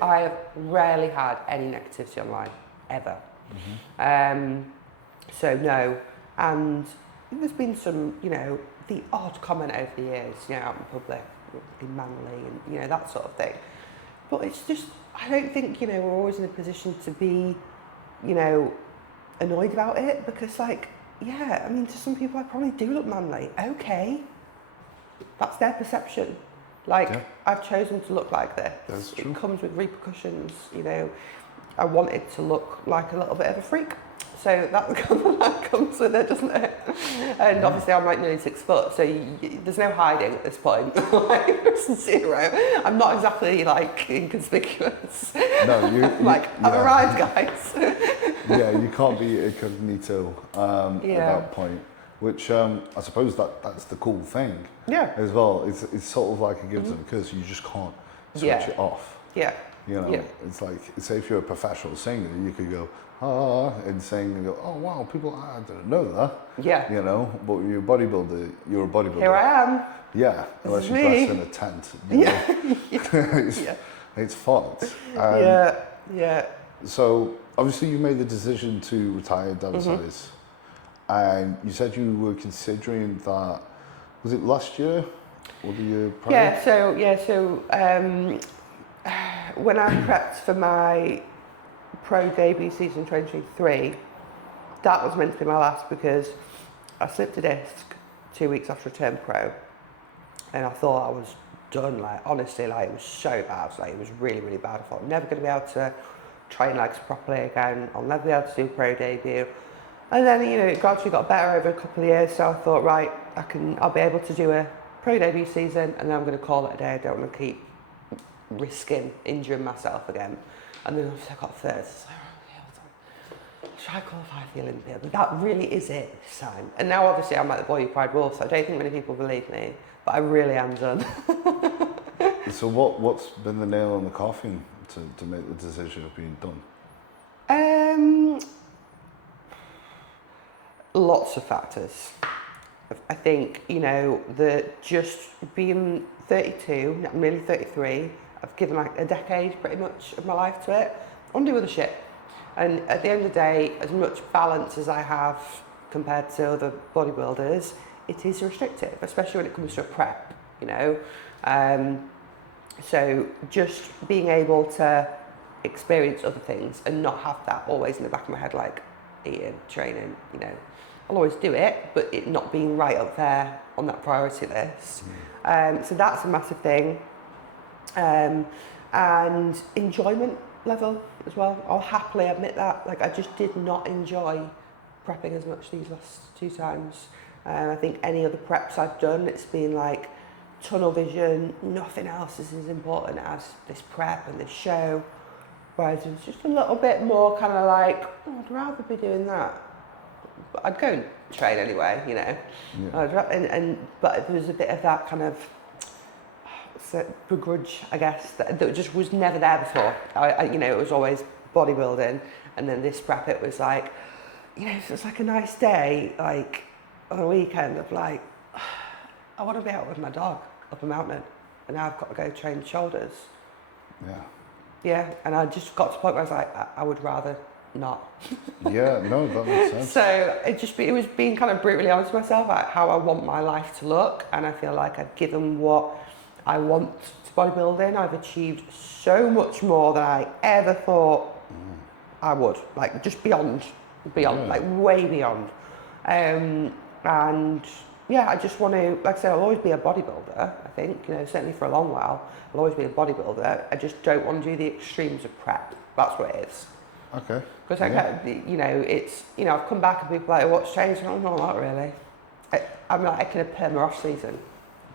I have rarely had any negativity online ever. So no, and there's been some, you know, the odd comment over the years, you know, out in public, be manly and, you know, that sort of thing. But it's just, I don't think, you know, we're always in a position to be, you know, annoyed about it, because like, yeah, I mean, to some people I probably do look manly. Okay, that's their perception. Like, I've chosen to look like this. That's true. It comes with repercussions, you know. I wanted to look like a little bit of a freak. So that comes with it, doesn't it? And obviously I'm like nearly 6 foot, so there's no hiding at this point. Like, zero. I'm not exactly like inconspicuous. No, I've arrived, guys. Yeah, you can't be incognito at that point, which I suppose that's the cool thing. Yeah. As well, it's sort of like a gift and a curse. You just can't switch it off. Yeah. You know, it's like, say if you're a professional singer, you could go, and sing and go, oh wow, people, I didn't know that. Yeah. You know, but you're a bodybuilder. Here I am. Yeah, unless you're dressed in a tent. You know? It's fucked. Yeah. So obviously you made the decision to retire downsize, and you said you were considering that. Was it last year or the year prior? So when I prepped for my pro debut season 2023, that was meant to be my last because I slipped a disc 2 weeks after I turned pro, and I thought I was done. Like honestly, like it was so bad. Like it was really, really bad. I thought I'm never going to be able to train legs properly again. I'll never be able to do pro debut. And then it gradually got better over a couple of years. So I thought, right, I'll be able to do a pro debut season, and then I'm going to call it a day. I don't want to keep risking injuring myself again. And then obviously I got third. So should I qualify for the Olympia? But that really is it this time. And now obviously I'm like the boy who cried wolf, so I don't think many people believe me, but I really am done. So what's been the nail on the coffin to make the decision of being done? Lots of factors. I think, just being 32, I'm nearly 33, I've given like a decade pretty much of my life to it. I want to do other shit. And at the end of the day, as much balance as I have compared to other bodybuilders, it is restrictive, especially when it comes to a prep, So just being able to experience other things and not have that always in the back of my head, like eating, training, I'll always do it, but it not being right up there on that priority list. So that's a massive thing. And enjoyment level as well. I'll happily admit that. Like I just did not enjoy prepping as much these last 2 times. I think any other preps I've done, it's been like tunnel vision, nothing else is as important as this prep and this show. Whereas it was just a little bit more kind of like, I'd rather be doing that. But I'd go and train anyway, Yeah. But there was a bit of that kind of begrudge, I guess, that just was never there before. It was always bodybuilding, and then this prep, it was like, if it was like a nice day, like on a weekend of like, I want to be out with my dog up a mountain, and now I've got to go train shoulders. Yeah, and I just got to the point where I was like, I would rather not. Yeah, no, that makes sense. So it was being kind of brutally honest with myself about how I want my life to look, and I feel like I've given what I want to bodybuilding. I've achieved so much more than I ever thought I would, like just beyond, like way beyond. And yeah, I just want to, like I said, I'll always be a bodybuilder, I think, certainly for a long while, I'll always be a bodybuilder. I just don't want to do the extremes of prep. That's what it is. Okay. Because it's, I've come back and people are like, what's changed? I'm not, not really. I'm like in a perma off season.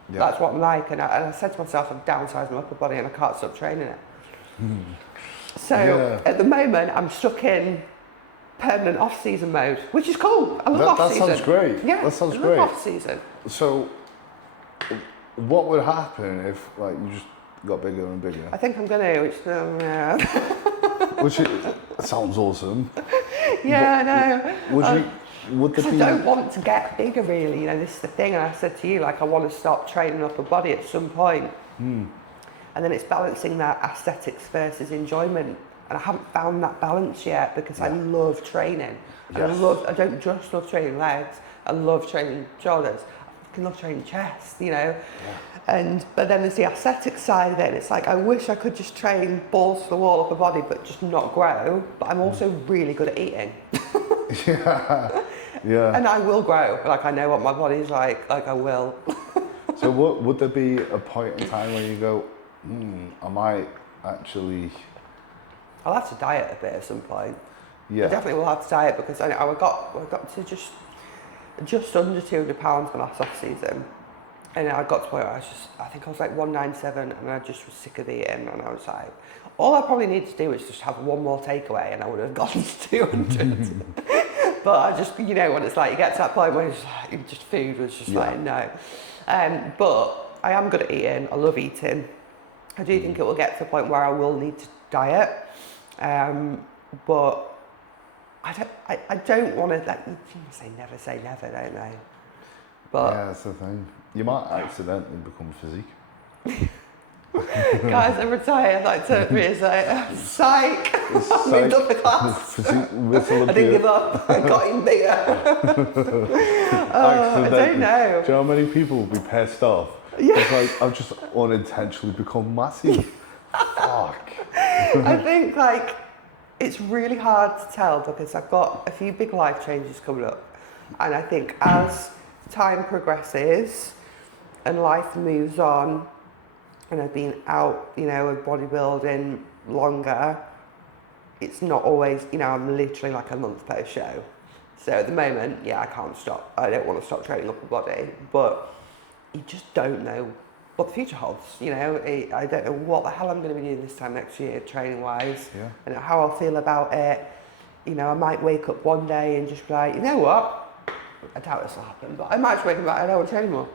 Yeah. That's what I'm like. And I said to myself, I'm downsizing my upper body and I can't stop training it. So at the moment, I'm stuck in permanent off-season mode, which is cool. I love off-season. That sounds great. Yeah, that sounds I great. love off-season. So, what would happen if you just got bigger and bigger? I think I'm gonna, which sounds awesome. Yeah, I know. Would there be? I don't want to get bigger, really. This is the thing. And I said to you, I want to stop training upper body at some point. And then it's balancing that aesthetics versus enjoyment. And I haven't found that balance yet because I love training. And I don't just love training legs, I love training shoulders. I can love training chest, But then there's the aesthetic side of it. And it's like, I wish I could just train balls to the wall upper body, but just not grow. But I'm also really good at eating. Yeah. And I will grow. I know what my body's like I will. So would there be a point in time where you go, I might actually I'll have to diet a bit at some point. Yeah. I definitely will have to diet because I got to just under 200 pounds my last off season, and I got to the point where I think I was like 197, and I just was sick of eating, and I was like, all I probably need to do is just have one more takeaway, and I would have gotten to 200. But I just, when it's like you get to that point where it's like, just food was just like no. But I am good at eating. I love eating. I do think it will get to a point where I will need to diet, but I don't want to, like, you say never, don't they? But yeah, that's the thing. You might accidentally become physique. guys, I retired, like, to me and say, psych, I moved up the class. I didn't give up, I got in bigger. I don't know. Do you know how many people will be pissed off? Yeah. It's like, I've just unintentionally become massive. Fuck. I think, like, it's really hard to tell because I've got a few big life changes coming up. And I think as time progresses and life moves on, and I've been out, of bodybuilding longer, it's not always, I'm literally like a month post show. So at the moment, I can't stop. I don't want to stop training upper body, but you just don't know what the future holds. I don't know what the hell I'm going to be doing this time next year, training wise, and how I'll feel about it. I might wake up one day and just be like, you know what? I doubt this will happen, but I might just wake up and be like, I don't want to train anymore.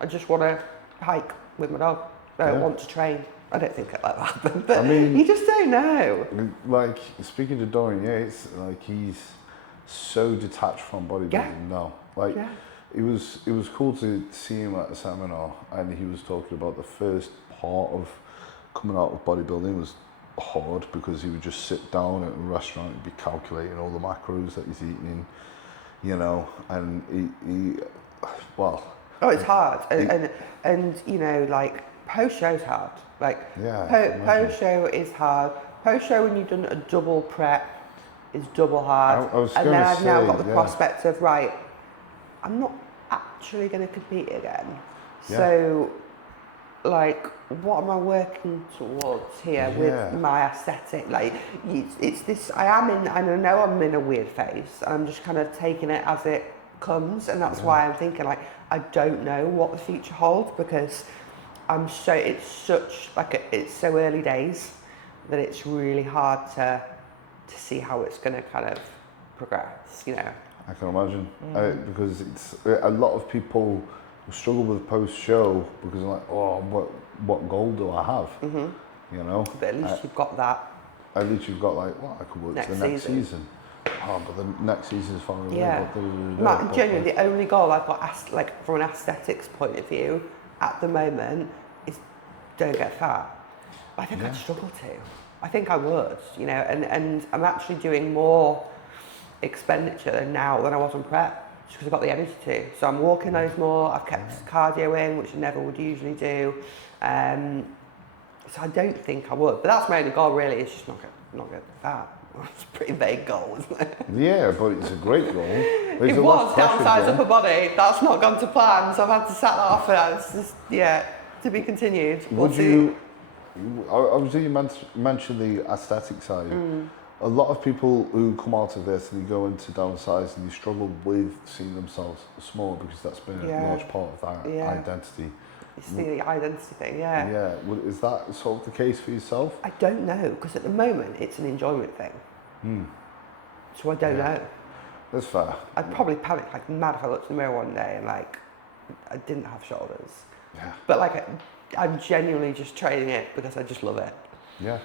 I just want to hike with my dog. I don't want to train. I don't think it'll ever happen, but you just don't know. Like, speaking to Dorian Yates, like, he's so detached from bodybuilding now. Like, it was cool to see him at a seminar, and he was talking about the first part of coming out of bodybuilding was hard because he would just sit down at a restaurant and be calculating all the macros that he's eating, and he well. Oh, it's hard, and like, post-show's hard. Like, post-show is hard. Post-show when you've done a double prep is double hard. And then I've now got the prospect of, right, I'm not actually going to compete again. Yeah. So, like, what am I working towards here with my aesthetic? Like, it's this, and I know I'm in a weird phase. I'm just kind of taking it as it comes. And that's why I'm thinking, like, I don't know what the future holds because it's so early days that it's really hard to see how it's going to kind of progress, I can imagine because it's a lot of people struggle with post-show because they're like, oh, what goal do I have? But at least you've got that. At least you've got, like, well, I could work to the next season. Oh, but the next season is far away. Genuinely, the only goal I've got, like, from an aesthetics point of view at the moment is don't get fat. I think I'd struggle to. I think I would, and I'm actually doing more expenditure now than I was on prep just because I've got the energy to. So I'm walking those more. I've kept cardio in, which I never would usually do. So I don't think I would. But that's my only goal, really, is just not get fat. It's a pretty vague goal, isn't it? Yeah, but it's a great goal. It was downsize upper body. That's not gone to plan, so I've had to set that off. It's just, to be continued. Obviously, you mentioned the aesthetic side. A lot of people who come out of this and they go into downsize and they struggle with seeing themselves small because that's been a large part of their identity. It's the identity thing, Yeah, is that sort of the case for yourself? I don't know, because at the moment it's an enjoyment thing. So I don't know. That's fair. I'd probably panic like mad if I looked in the mirror one day and, like, I didn't have shoulders. Yeah. But, like, I'm genuinely just training it because I just love it. Yeah.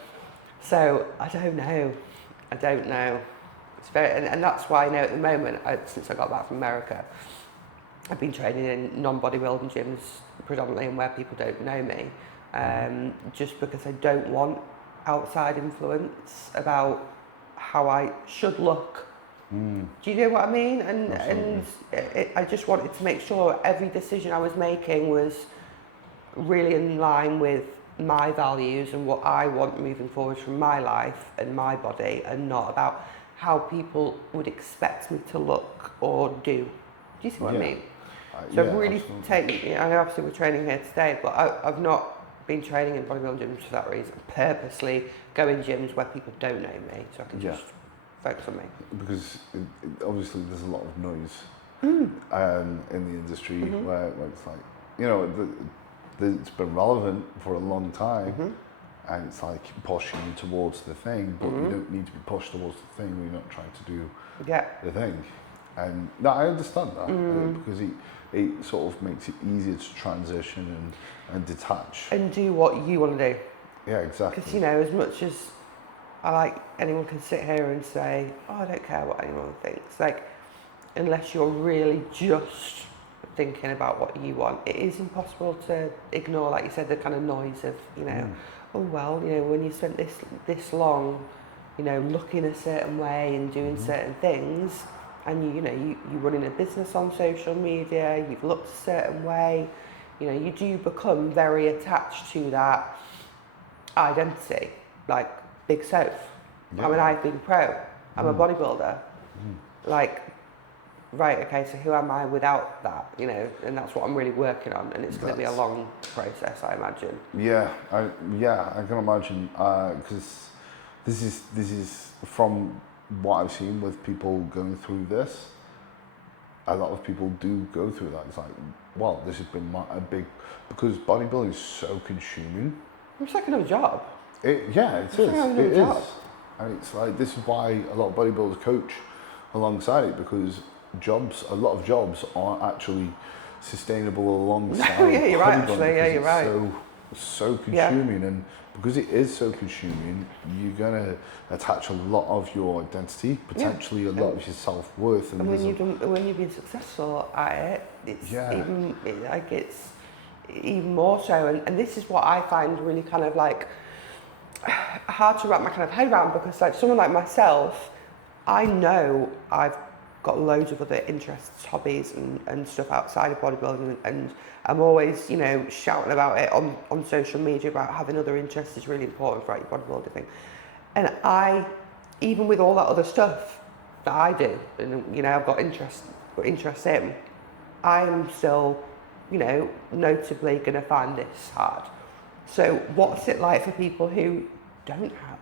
So I don't know. It's very, and that's why I know at the moment, since I got back from America, I've been training in non-bodybuilding gyms predominantly and where people don't know me, just because I don't want outside influence about how I should look. Do you know what I mean? And I just wanted to make sure every decision I was making was really in line with my values and what I want moving forward from my life and my body, and not about how people would expect me to look or do. Do you see what I mean? So I've really taken, I know obviously we're training here today, but I've not been training in bodybuilding gyms for that reason. Purposely go in gyms where people don't know me, so I can just focus on me. Because obviously there's a lot of noise in the industry where it's like, you know, it's been relevant for a long time, and it's like pushing you towards the thing, but you don't need to be pushed towards the thing when you're not trying to do the thing. And no, I understand that because it sort of makes it easier to transition and detach. And do what you want to do. Yeah, exactly. Because, you know, as much as anyone can sit here and say, oh, I don't care what anyone thinks. Like, unless you're really just thinking about what you want, it is impossible to ignore, like you said, the kind of noise of, you know, oh, well, you know, when you spent this long, you know, looking a certain way and doing certain things, and you're running a business on social media, you've looked a certain way, you know, you do become very attached to that identity, like Big Soph. I'm an IFBB Pro. I'm a bodybuilder. Like, right, okay, so who am I without that, you know? And that's what I'm really working on, and it's going to be a long process, I imagine. Yeah, I can imagine, because this is from what I've seen with people going through this. A lot of people do go through that. It's like, well, this has been a big, because bodybuilding is so consuming. It's like another job. It is. And it's like, this is why a lot of bodybuilders coach alongside it, because a lot of jobs aren't actually sustainable alongside. No, yeah, you're right, actually. Yeah, you're right. So consuming, and because it is so consuming, you're gonna attach a lot of your identity, potentially a lot of your self-worth. And when you've been successful at it, it's even more so. And this is what I find really kind of like hard to wrap my kind of head around, because like someone like myself, I know I've got loads of other interests, hobbies and stuff outside of bodybuilding, and I'm always, you know, shouting about it on social media about having other interests is really important for your bodybuilding thing. And I, even with all that other stuff that I do, and you know, I've got interest in, I'm still, you know, notably going to find this hard. So what's it like for people who don't have?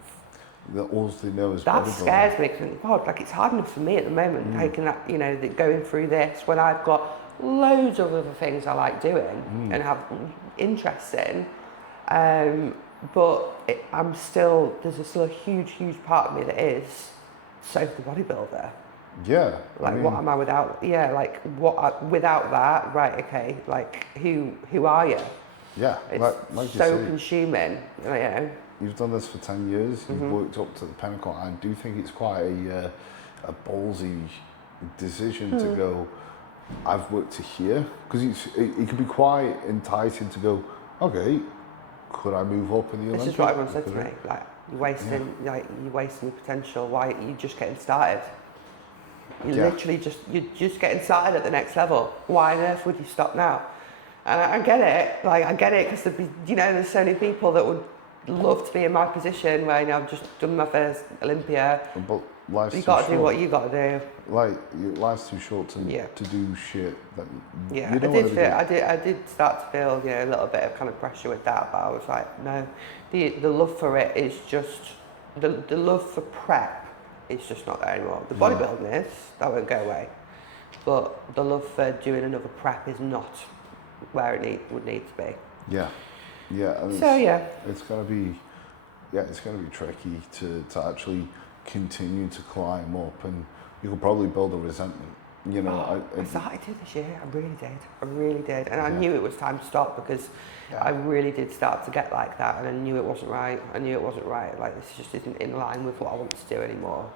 All they know is that bodybuilding. Scares me, because God, like, it's hard enough for me at the moment taking that, you know, going through this when I've got loads of other things I like doing and have interest in, but there's still a huge part of me that is Soph the bodybuilder. Yeah. Like, what am I without? Yeah, like, without that? Right, okay. Like, who are you? Yeah, it's like so you say, consuming, you know. You've done this for 10 years, you've worked up to the pinnacle. I do think it's quite a ballsy decision to go, I've worked to here, because it could be quite enticing to go, okay, could I move up in the Olympia? This is what everyone said to me, like, you're wasting your potential, why you're just getting started. You're just getting started at the next level. Why on earth would you stop now? And I get it, because there's so many people that would love to be in my position where, you know, I've just done my first Olympia. But life's you got to do what you got to do. Like, life's too short to do shit that you don't want to do. I did start to feel, you know, a little bit of kind of pressure with that, but I was like, no, the love for it is just, the love for prep is just not there anymore. The bodybuilding is, that won't go away, but the love for doing another prep is not where it would need to be. Yeah. And it's gonna be tricky to actually continue to climb up, and you could probably build a resentment. You know, I started to this year. I really did, and I knew it was time to stop, because I really did start to get like that, and I knew it wasn't right. Like, this just isn't in line with what I want to do anymore.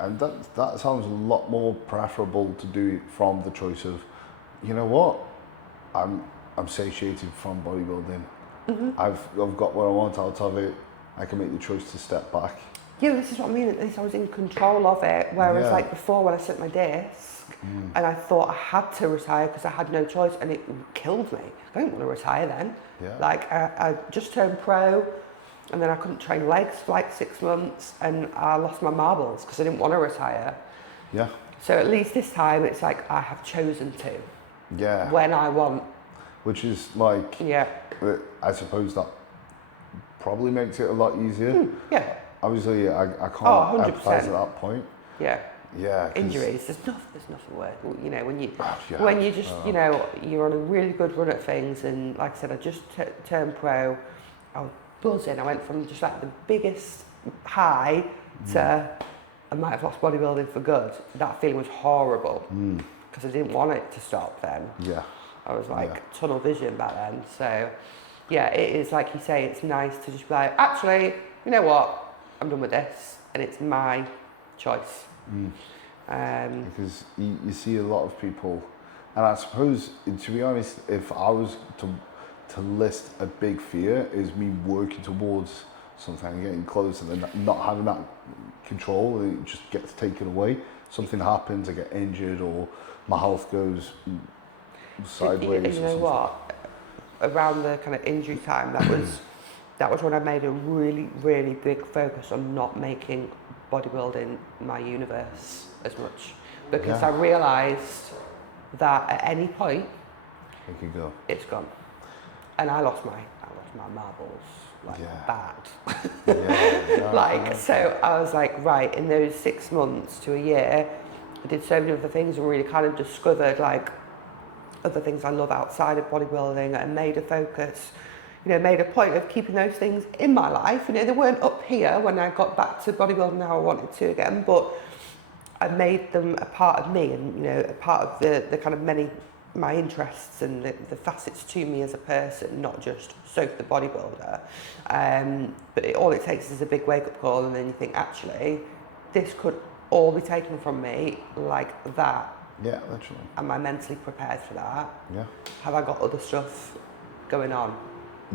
And that sounds a lot more preferable to do it from the choice of, you know what, I'm satiated from bodybuilding. I've got what I want out of it. I can make the choice to step back. Yeah, this is what I mean. At least I was in control of it. Whereas, like before, when I set my disc, and I thought I had to retire because I had no choice, and it killed me. I didn't want to retire then. Yeah. Like, I just turned pro, and then I couldn't train legs for like 6 months, and I lost my marbles because I didn't want to retire. Yeah. So at least this time, it's like I have chosen to. Yeah. When I want. Which is like, yeah, I suppose that probably makes it a lot easier. Yeah. Obviously, I Oh, can't 100%. empathise at that point. Yeah. Yeah. 'Cause- Injuries, there's nothing worse. You know, when you yeah. when you just you know you're on a really good run at things, and like I said, I just turned pro. I was buzzing. I went from just like the biggest high to I might have lost bodybuilding for good. That feeling was horrible because I didn't want it to stop then. Yeah. I was like tunnel vision back then. So yeah, it is like you say, it's nice to just be like, actually, you know what, I'm done with this, and it's my choice. Because you see a lot of people, and I suppose, to be honest, if I was to list a big fear, is me working towards something, getting close, and then not having that control, it just gets taken away. Something happens, I get injured, or my health goes sideways. You know what? Around the kind of injury time, that was when I made a really, really big focus on not making bodybuilding my universe as much, because I realised that at any point it could go. it's gone, and I lost my marbles bad. So I was like, right, in those 6 months to a year, I did so many other things and really kind of discovered like other things I love outside of bodybuilding, and made a focus, you know, made a point of keeping those things in my life. You know, they weren't up here when I got back to bodybuilding how I wanted to again, but I made them a part of me, and you know, a part of the kind of my interests and the facets to me as a person, not just Soph the bodybuilder. But all it takes is a big wake-up call, and then you think, actually, this could all be taken from me like that. Yeah, literally. Am I mentally prepared for that? Yeah. Have I got other stuff going on?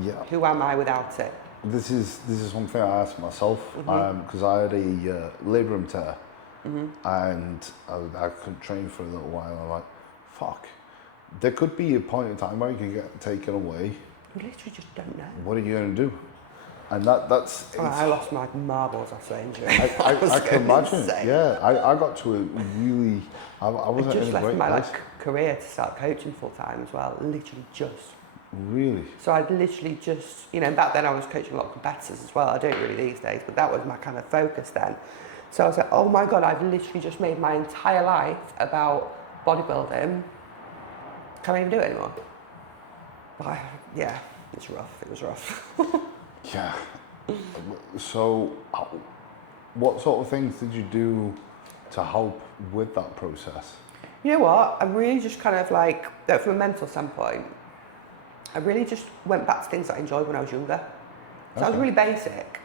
Yeah. Who am I without it? This is something I asked myself, because I had a labrum tear, and I couldn't train for a little while. I'm like, fuck. There could be a point in time where you can get taken away. You literally just don't know. What are you going to do? And that's... I lost my marbles after injury. I can imagine. Insane. Yeah, I got to a really... I wasn't just in a left great my place. career to start coaching full time as well. Literally just. Really? So I'd literally just, you know, back then I was coaching a lot of competitors as well. I don't really these days, but that was my kind of focus then. So I was like, oh my God, I've literally just made my entire life about bodybuilding. Can't even do it anymore. But yeah, it's rough. It was rough. Yeah. So, what sort of things did you do to help with that process? You know what? I really just kind of like, from a mental standpoint, I really just went back to things that I enjoyed when I was younger. Sounds really basic.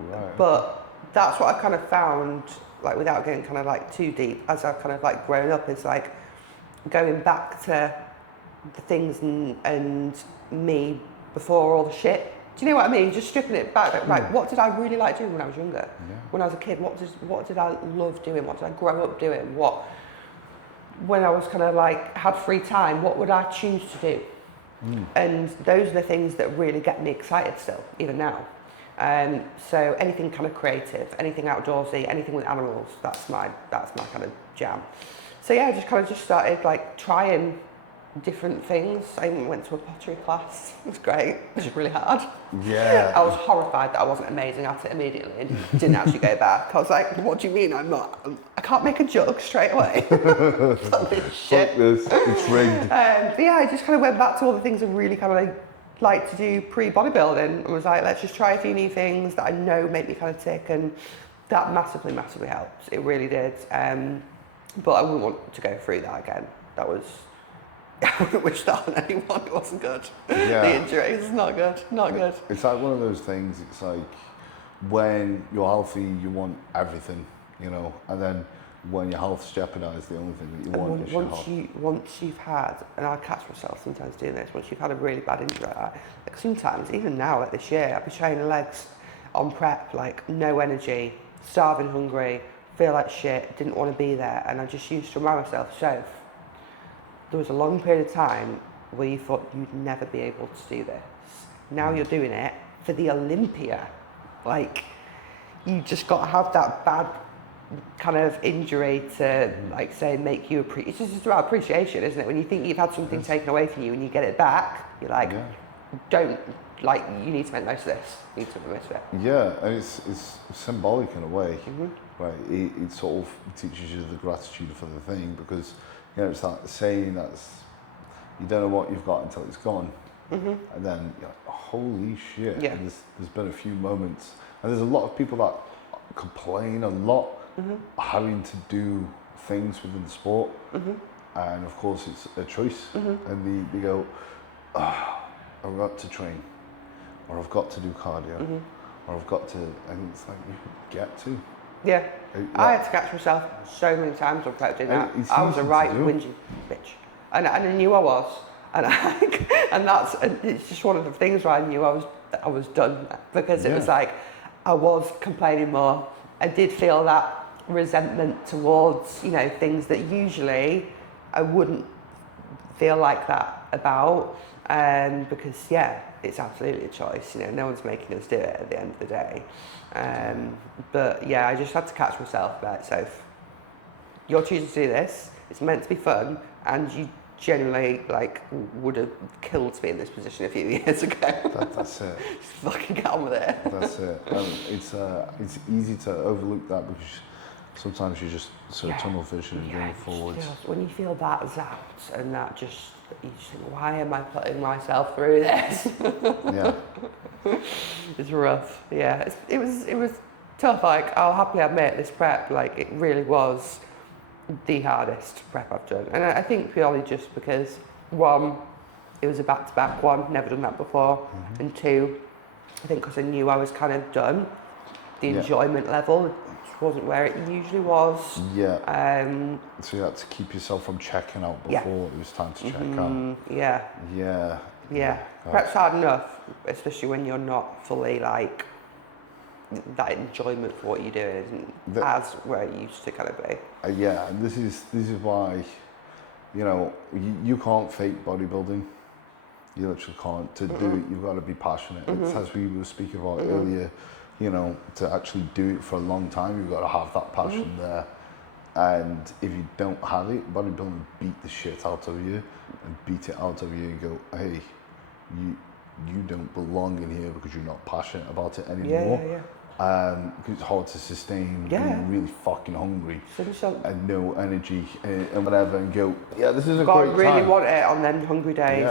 Right. But that's what I've kind of found, like without getting kind of like too deep, as I've kind of like grown up, is like going back to the things and me before all the shit. Do you know what I mean? Just stripping it back. Like, right, what did I really like doing when I was younger? Yeah. When I was a kid, what did I love doing? What did I grow up doing? When I was kind of like had free time, what would I choose to do? And those are the things that really get me excited still, even now. So anything kind of creative, anything outdoorsy, anything with animals, that's my kind of jam. So yeah, I just kind of started like trying different things. I even went to a pottery class. It was great. It was really hard. Yeah. I was horrified that I wasn't amazing at it immediately and didn't actually go back. I was like, what do you mean I'm not? I can't make a jug straight away. Shit. Fuck this, it's rigged. But yeah, I just kind of went back to all the things I really kind of like to do pre-bodybuilding and was like, let's just try a few new things that I know make me kind of tick, and that massively, massively helped. It really did. But I wouldn't want to go through that again. That was... I wouldn't wish that on anyone. It wasn't good. Yeah. The injuries, not good, not good. It's like one of those things, it's like when you're healthy, you want everything, you know, and then when your health's jeopardised, the only thing that you want is your health. Once you've had, and I catch myself sometimes doing this, once you've had a really bad injury like that, like sometimes, even now, like this year, I'll be training legs on prep, like no energy, starving hungry, feel like shit, didn't want to be there, and I just used to remind myself, Soph, there was a long period of time where you thought you'd never be able to do this. Now you're doing it for the Olympia. Like, you just got to have that bad kind of injury to, like, say, make you it's just about appreciation, isn't it? When you think you've had something taken away from you and you get it back, you're like, don't like, you need to make the most of this. You need to make the most of it. Yeah, and it's symbolic in a way, right? It sort of teaches you the gratitude for the thing, because it's that saying that's, you don't know what you've got until it's gone, and then you're like, holy shit. Yeah. And there's been a few moments, and there's a lot of people that complain a lot having to do things within the sport, and of course it's a choice, and they go, I've got to train, or I've got to do cardio, or I've got to, and it's like, you get to. Yeah. I had to catch myself so many times on prep doing that. I was a right whinging bitch. And I knew I was. And it's just one of the things where I knew I was done, because it was like, I was complaining more. I did feel that resentment towards, things that usually I wouldn't feel like that about, because it's absolutely a choice. No one's making us do it at the end of the day. But yeah, I just had to catch myself. Right, so you're choosing to do this. It's meant to be fun, and you genuinely would have killed to be in this position a few years ago. That's it. Just fucking get on with it. That's it. It's easy to overlook that, because sometimes you just sort of tunnel vision and going forwards. When you feel that zapped and that you just think, why am I putting myself through this? Yeah. It's rough. Yeah, it was tough. I'll happily admit, this prep, it really was the hardest prep I've done, and I think purely just because, one, it was a back-to-back one, never done that before, and two, I think because I knew I was kind of done, the enjoyment level wasn't where it usually was. Yeah. So you had to keep yourself from checking out before it was time to check out. Yeah. Yeah. Yeah. Prep's hard enough, especially when you're not fully that enjoyment for what you're doing isn't as where it used to kind of be. Yeah, and this is why, you can't fake bodybuilding. You literally can't. To do it, you've got to be passionate. It's as we were speaking about earlier, to actually do it for a long time, you've got to have that passion there. And if you don't have it, bodybuilding beat the shit out of you and beat it out of you and go, hey, you don't belong in here because you're not passionate about it anymore. Because it's hard to sustain being really fucking hungry and no energy and whatever, and go, this is a great time. Really want it on them hungry days.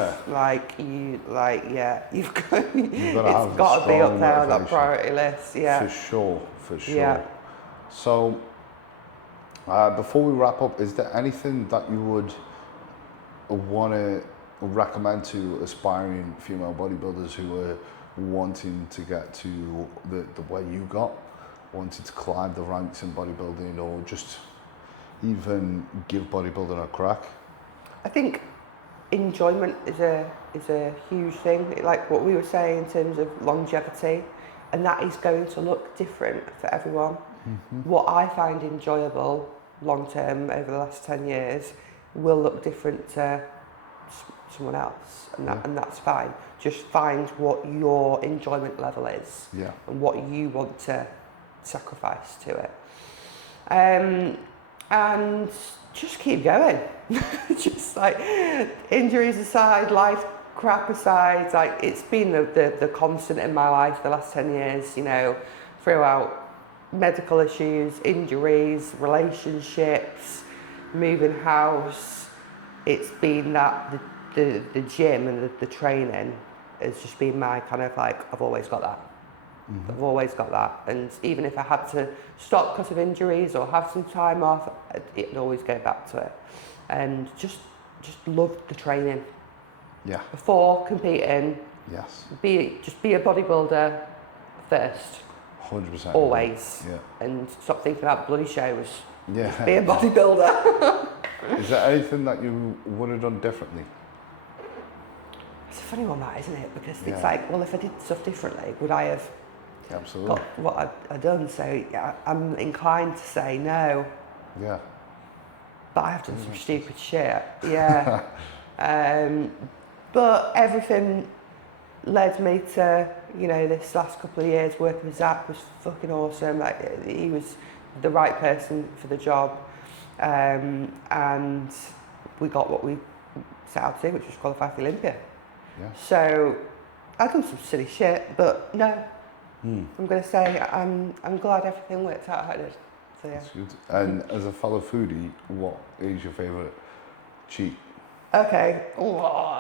You've got it's got to be up there on that priority list. Yeah, for sure. Yeah. So before we wrap up, is there anything that you would want to recommend to aspiring female bodybuilders who are wanting to get to the way you got, wanting to climb the ranks in bodybuilding, or just even give bodybuilding a crack? I think enjoyment is a huge thing, like what we were saying in terms of longevity, and that is going to look different for everyone. What I find enjoyable long term over the last 10 years will look different to someone else, and that's fine. Just find what your enjoyment level is, and what you want to sacrifice to it, and just keep going. Just injuries aside, life crap aside, it's been the constant in my life the last 10 years, throughout medical issues, injuries, relationships, moving house. It's been that the gym and the training has just been my kind of I've always got that. I've always got that, and even if I had to stop because of injuries or have some time off, it'd always go back to it. And just love the training. Yeah. Before competing. Yes. Be a bodybuilder first. 100%. Always. Yeah. And stop thinking about bloody shows. Yeah. Just be a bodybuilder. Is there anything that you would have done differently? It's a funny one, that, isn't it? Because it's if I did stuff differently, would I have Absolutely. got what I'd done? So I'm inclined to say no. Yeah. But I have done some stupid shit. Yeah. But everything led me to, this last couple of years working with Zach was fucking awesome. He was the right person for the job. And we got what we set out to do, which was qualify for Olympia. Yeah. So I've done some silly shit, but no. I'm going to say I'm glad everything worked out how it did. So yeah. That's good. And as a fellow foodie, what is your favourite cheat? Okay,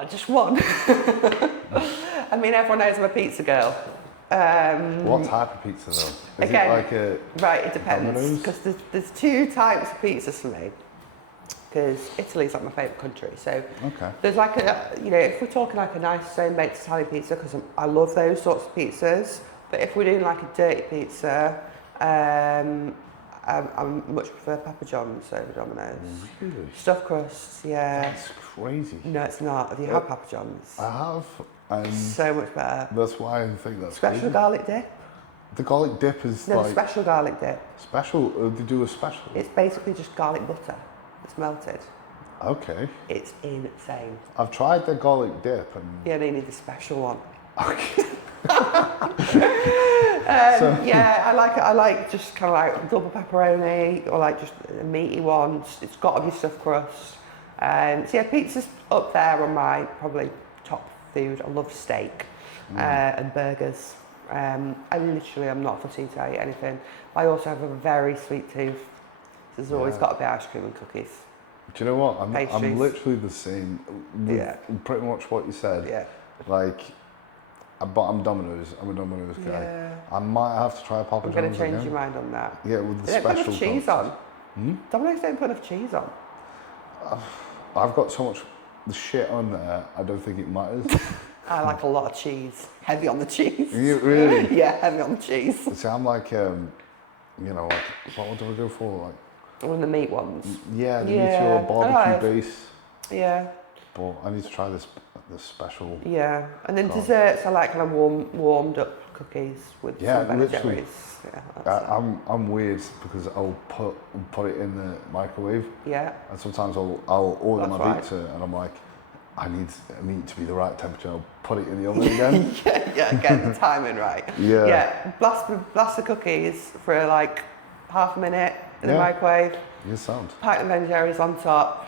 just one. I mean, everyone knows I'm a pizza girl. What type of pizza though? Is again, it like a right, it depends. Domino's? Because there's two types of pizzas for me. Because Italy's like my favourite country. So there's like if we're talking like a nice home-baked Italian pizza, because I love those sorts of pizzas. But if we're doing like a dirty pizza, I much prefer Papa John's over Domino's. Really? Stuffed crusts, yeah. That's crazy. No, it's not. Have you had Papa John's? I have, and So much better. that's why I think that's Special crazy. garlic dip? The garlic dip is No, like special garlic dip. special. They do a special. It's basically just garlic butter. It's melted. Okay. It's insane. I've tried the garlic dip and Yeah, they need the special one. okay. Yeah, I like just kind of like double pepperoni or like just a meaty one. It's got to be stuffed crust. So yeah, pizza's up there on my probably top food. I love steak and burgers. I literally am not fussy to eat anything. I also have a very sweet tooth. So there's always got to be ice cream and cookies. Do you know what? I'm Pastries. literally the same with pretty much what you said. Yeah. Like, but I'm Domino's. I'm a Domino's guy. Yeah. I might have to try Papa I'm John's going to change again. your mind on that. Yeah, with the They don't put special enough cheese toppings. on. Domino's don't put enough cheese on. I've got so much the shit on there. I don't think it matters. I like a lot of cheese. Heavy on the cheese. You really? Yeah, heavy on the cheese. See, I'm like, like what do I go for? Like, One of the meat ones. yeah, the Yeah, meteor barbecue alright. base. Yeah, But I need to try this special. yeah. And then God. desserts, I like kind of warmed up cookies with Yeah, some Ben and literally. Jerry's. Yeah, that's it. I'm weird because I'll put it in the microwave, Yeah, and sometimes I'll order That's my right. pizza and I'm like, I need meat to be the right temperature. I'll put it in the oven again. yeah, get the timing right. Yeah. Yeah, blast the cookies for like half a minute in the Yeah. microwave. You sound. Pint of Ben and Jerry's on top.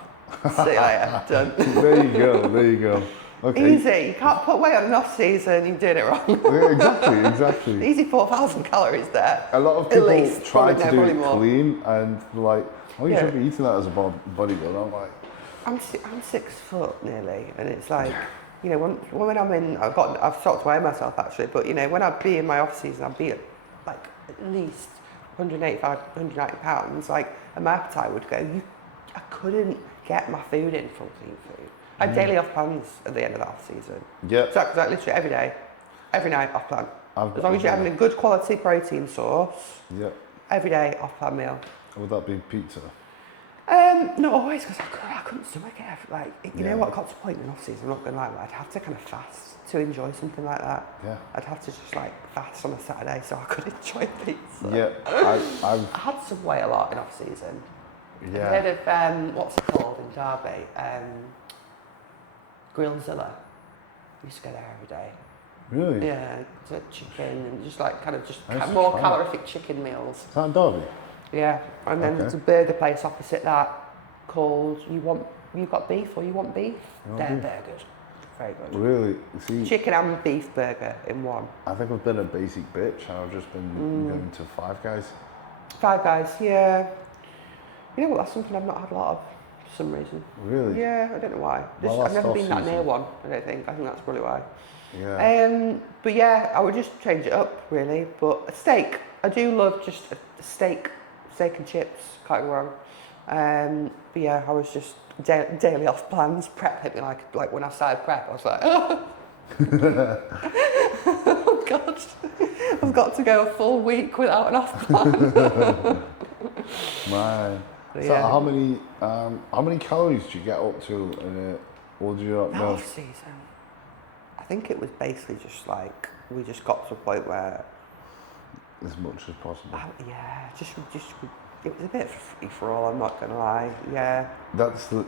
See you later, done. There you go. There you go. Okay. Easy. You can't put weight on an off season. You're doing it wrong. Yeah, exactly. Easy 4,000 calories there. A lot of At people least. try Probably to no, do probably it more. clean and they're like, oh, you Yeah. should be eating that as a bodybuilder. I'm like, I'm 6 foot nearly, and it's like, when I'm in, I've stopped weighing myself actually, but when I'd be in my off season, I'd be at like at least 185, 190 pounds, like, and my appetite would go. I couldn't get my food in from clean food. I had daily off plans at the end of the off season. yeah. So like literally every day, every night off plan. I've As long as you're having a good quality protein source, Yeah. every day off plan meal. Would that be pizza? Not always, because I couldn't stomach it. Like, you Yeah. know what got to a point in off season, I'm not going to lie, I'd have to kind of fast to enjoy something like that. Yeah. I'd have to just like fast on a Saturday so I could enjoy pizza. Yeah. I've I had Subway a lot in off season. yeah. Heard of, what's it called in Derby? Grillzilla. Used to go there every day. Really? Yeah, to chicken and just like kind of just I used to more try calorific chicken meals. Is that Derby? Yeah, and then Okay. there's a burger place opposite that called You Got Beef or You Want Beef? Want They're beef? burgers. Very good. Really? See, Chicken and beef burger in one. I think I've been a basic bitch and I've just been going to Five Guys. Five Guys, yeah. You know what, that's something I've not had a lot of for some reason. Really? Yeah, I don't know why. My I've last never been that off-season. near one, I don't think. I think that's probably why. Yeah. But yeah, I would just change it up really. But a steak, I do love just a steak and chips, can't go wrong. But yeah, I was just daily off plans. Prep hit me like when I started prep, I was like, oh God, I've got to go a full week without an off plan. Man. But So yeah. how many calories do you get up to in a, or do you not know? Off season, I think it was basically just like we just got to a point where As much as possible. yeah, just it was a bit free for all. I'm not gonna lie. Yeah, Do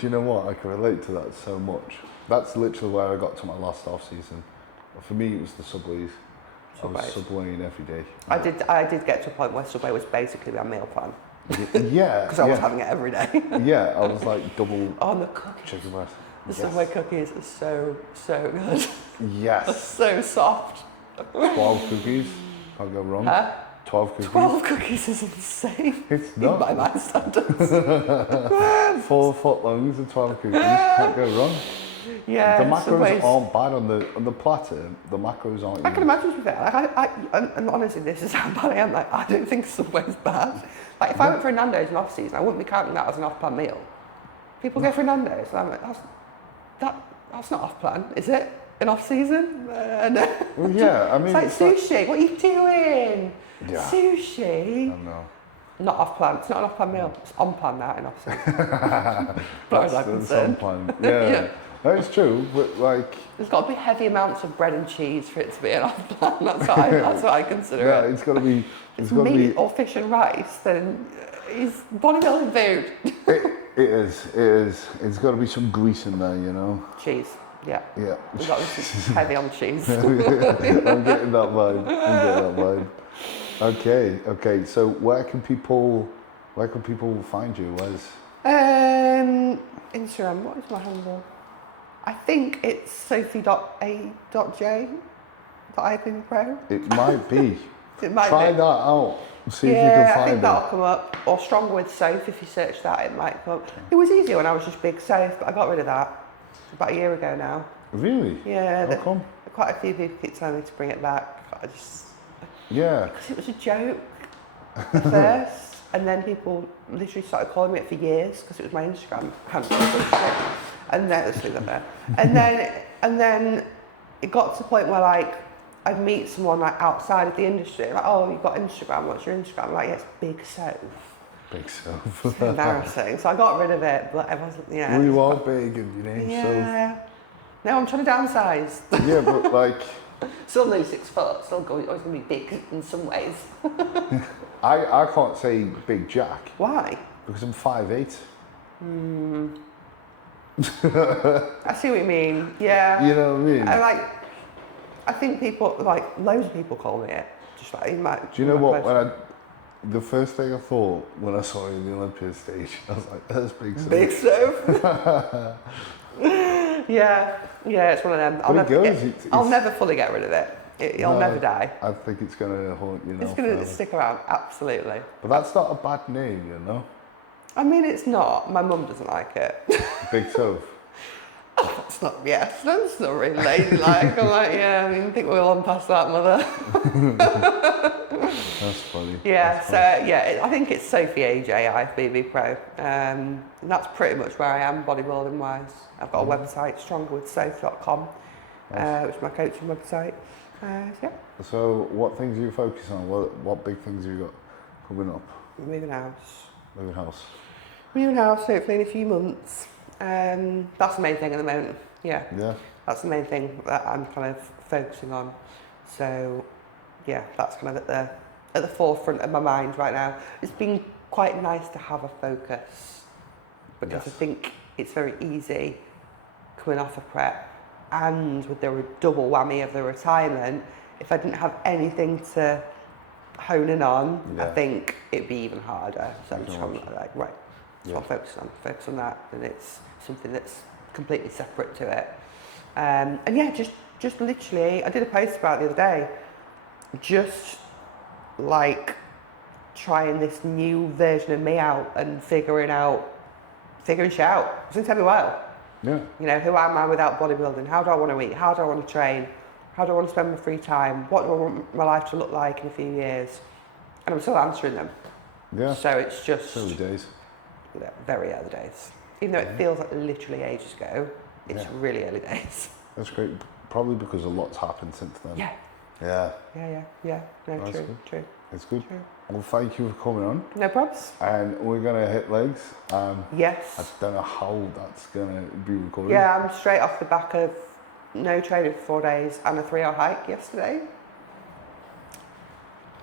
you know what? I can relate to that so much. That's literally where I got to my last off season. For me, it was the Subways. I was Subways. Subwaying every day. I did get to a point where Subway was basically my meal plan Yeah. because I was yeah. having it every day. Yeah, I was like double On the cookies. chicken breast. The Subway cookies are so good. They're Yes. so soft. 12 cookies. Can't go wrong. Huh? 12 cookies. 12 cookies is insane. It's In not. by my standards. 4 foot longs and 12 cookies. Can't go wrong. Yeah. The macros Subway's- aren't bad on the platter. The macros aren't. I can imagine to be fair. Like and honestly, this is how bad I am. Like, I don't think Subway's bad. Like, if I went for a Nando's in off season, I wouldn't be counting that as an off-plan meal. People go for Nando's, and I'm like, that's not off-plan, is it? In off season? No. Well, yeah, I mean, It's like sushi. What are you doing? Yeah. Sushi. I know. Not off-plan. It's not an off-plan meal. It's on-plan now in off season. As far as I'm That's concerned. some plan. Yeah. Yeah. That's true, but like. There's got to be heavy amounts of bread and cheese for it to be an off-plan. That's what I consider Yeah, it. it's got to be. It's got to meat be. or fish and rice, then it's bodybuilding food. It is. It is. It's got to be some grease in there, you know. Cheese, yeah. Yeah. We've got this heavy on cheese. I'm getting that vibe. Okay. So where can people find you? Where's Instagram, what is my handle? I think it's sophie.a.j.IFBB Pro. it might be. It might Try be. that out. See if you Yeah, can I find think it. that'll come up. Or Stronger with Soph, if you search that, it might come. It was easier when I was just Big Soph, but I got rid of that about a year ago now. Really? Yeah, How come? quite a few people keep telling me to bring it back. Yeah. Because it was a joke at first, and then people literally started calling me it for years because it was my Instagram handle. And then let's leave that there. And then it got to the point where like I'd meet someone like outside of the industry, like, oh, you've got Instagram. What's your Instagram? I'm like, yeah, it's Big Soph. Big Soph. It's embarrassing. So I got rid of it, but I wasn't. Yeah. Well, you are big and your name's Yeah. No, I'm trying to downsize. Soph. Yeah, but like. Still nearly 6 foot. Still always going to be big in some ways. I can't say Big Jack Why? because I'm 5'8". I see what you mean. Yeah. You know what I mean? I think people, like, loads of people call me it. Just like, in my, Do you know in my what? close- The first thing I thought when I saw you in the Olympia stage, I was like, that's Big Soph. Big Soph. yeah, it's one of them. But it goes, I'll never fully get rid of it. It'll never die. I think it's going to haunt you now. It's going to forever. stick around, absolutely. But that's not a bad name, you know? I mean, it's not. My mum doesn't like it. Big Soph. It's not, yes, that's not really ladylike. I'm like, yeah, I mean, I think we're on past that, mother. That's funny. Yeah, That's so yeah, I think it's Sophie AJ IFBB Pro. And that's pretty much where I am bodybuilding wise. I've got a website, strongerwithsoph.com, which is my coaching website. Yeah, So what things are you focusing on? What big things have you got coming up? moving house. Moving house. Moving house, hopefully in a few months. That's the main thing at the moment. Yeah, Yeah. that's the main thing that I'm kind of focusing on. So yeah, that's kind of at the forefront of my mind right now. It's been quite nice to have a focus because Yes. I think it's very easy coming off of prep and with the double whammy of the retirement. If I didn't have anything to hone in on, I Yeah. think it'd be even harder. So I'm just Sure. kind of like, right, that's what I'm focus on that, and it's something that's completely separate to it. And yeah, just literally, I did a post about it the other day, just like trying this new version of me out and figuring shit out. It's going to take me a while. Yeah. You know, who am I without bodybuilding? How do I want to eat? How do I want to train? How do I want to spend my free time? What do I want my life to look like in a few years? And I'm still answering them. Yeah. So it's just Early days. very early days. Even though it feels like literally ages ago, it's really early days. That's great. Probably because a lot's happened since then. Yeah. Yeah. No, That's true, good. true. It's good. True. Well, thank you for coming on. No probs. And we're going to hit legs. I Yes. don't know how that's going to be recorded. Yeah, I'm straight off the back of no training for 4 days and a 3-hour hike yesterday.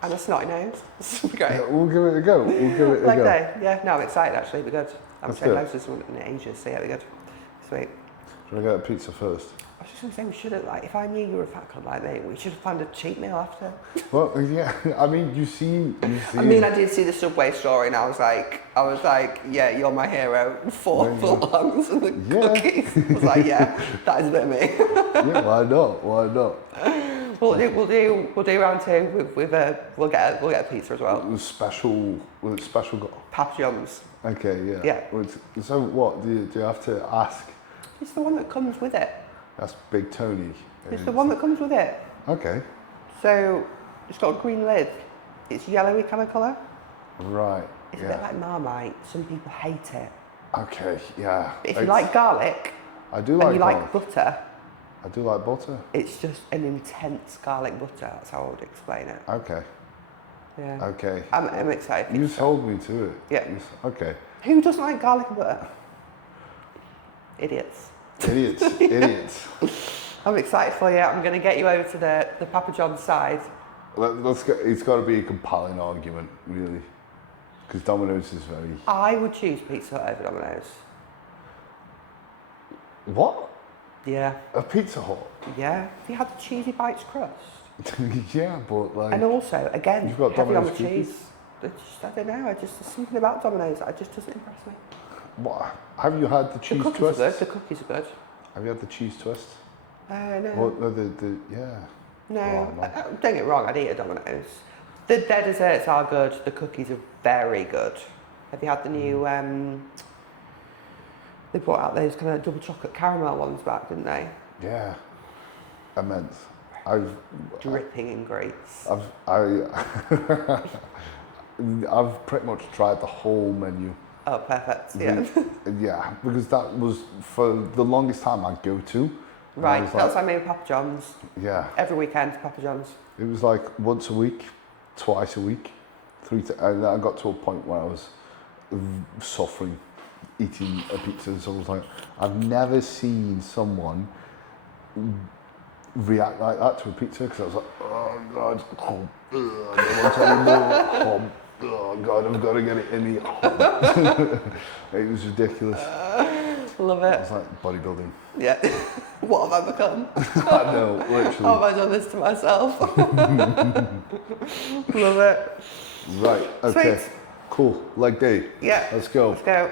And a snotty nose. This is great. Yeah, we'll give it a go. Leg day. Yeah, no, I'm excited actually. It'll be good. I haven't That's trained good. loads this one in ages, so yeah, it'll be good. Sweet. Should I get a pizza first? I was just going to say, we should have, like, if I knew you were a fat cunt like me, we should have found a cheat meal after. Well, yeah, I mean, you see. I mean, I did see the Subway story and I was like, yeah, you're my hero. 4 footlongs and the cookies. I was like, yeah, that is a bit of me. Yeah, why not? Why not? We'll do round 2 we'll get a pizza as well. Was special Papa John's. Okay, yeah. Yeah. So what, do you have to ask? It's the one that comes with it. That's Big Tony. It's the one that comes with it. Okay. So it's got a green lid. It's yellowy kind of colour. Right. It's a bit like Marmite. Some people hate it. Okay, yeah. But if you like garlic, I do like and you garlic. like butter, I do like butter. it's just an intense garlic butter. That's how I would explain it. Okay. Yeah. Okay. I'm excited. You sold me to it. Yeah. Okay. Who doesn't like garlic and butter? Idiots. Idiots. I'm excited for you. I'm going to get you over to the Papa John's side. It's got to be a compelling argument, really, because Domino's is very. I would choose Pizza Hut over Domino's. What? Yeah. A Pizza Hut? Yeah. Have you had the cheesy bites crust? Yeah, but like. And also, again, You've got heavy on the Domino's cheese. I don't know. There's something about Domino's that just doesn't impress me. What? Have you had the cheese twists? The cookies are good. Have you had the cheese twists? No. Well, no, yeah. No, Oh, man. don't get me wrong, I'd eat a Domino's. Their desserts are good, the cookies are very good. Have you had the new, they brought out those kind of double chocolate caramel ones back, didn't they? Yeah. Immense. Dripping in grease. I've pretty much tried the whole menu. Oh, perfect, yeah. Yeah, because that was, for the longest time, I'd go to. Right, that's why I made Papa John's. Yeah. Every weekend, Papa John's. It was like once a week, twice a week, and I got to a point where I was suffering eating a pizza. So I was like, I've never seen someone react like that to a pizza, because I was like, oh God, I don't want any more. Oh God, I've got to get it in here. It was ridiculous. Love it. It was like bodybuilding. Yeah. What have I become? I know, literally. How have I done this to myself? Love it. Right, okay. Sweet. Cool, leg day. Yeah. Let's go. Let's go.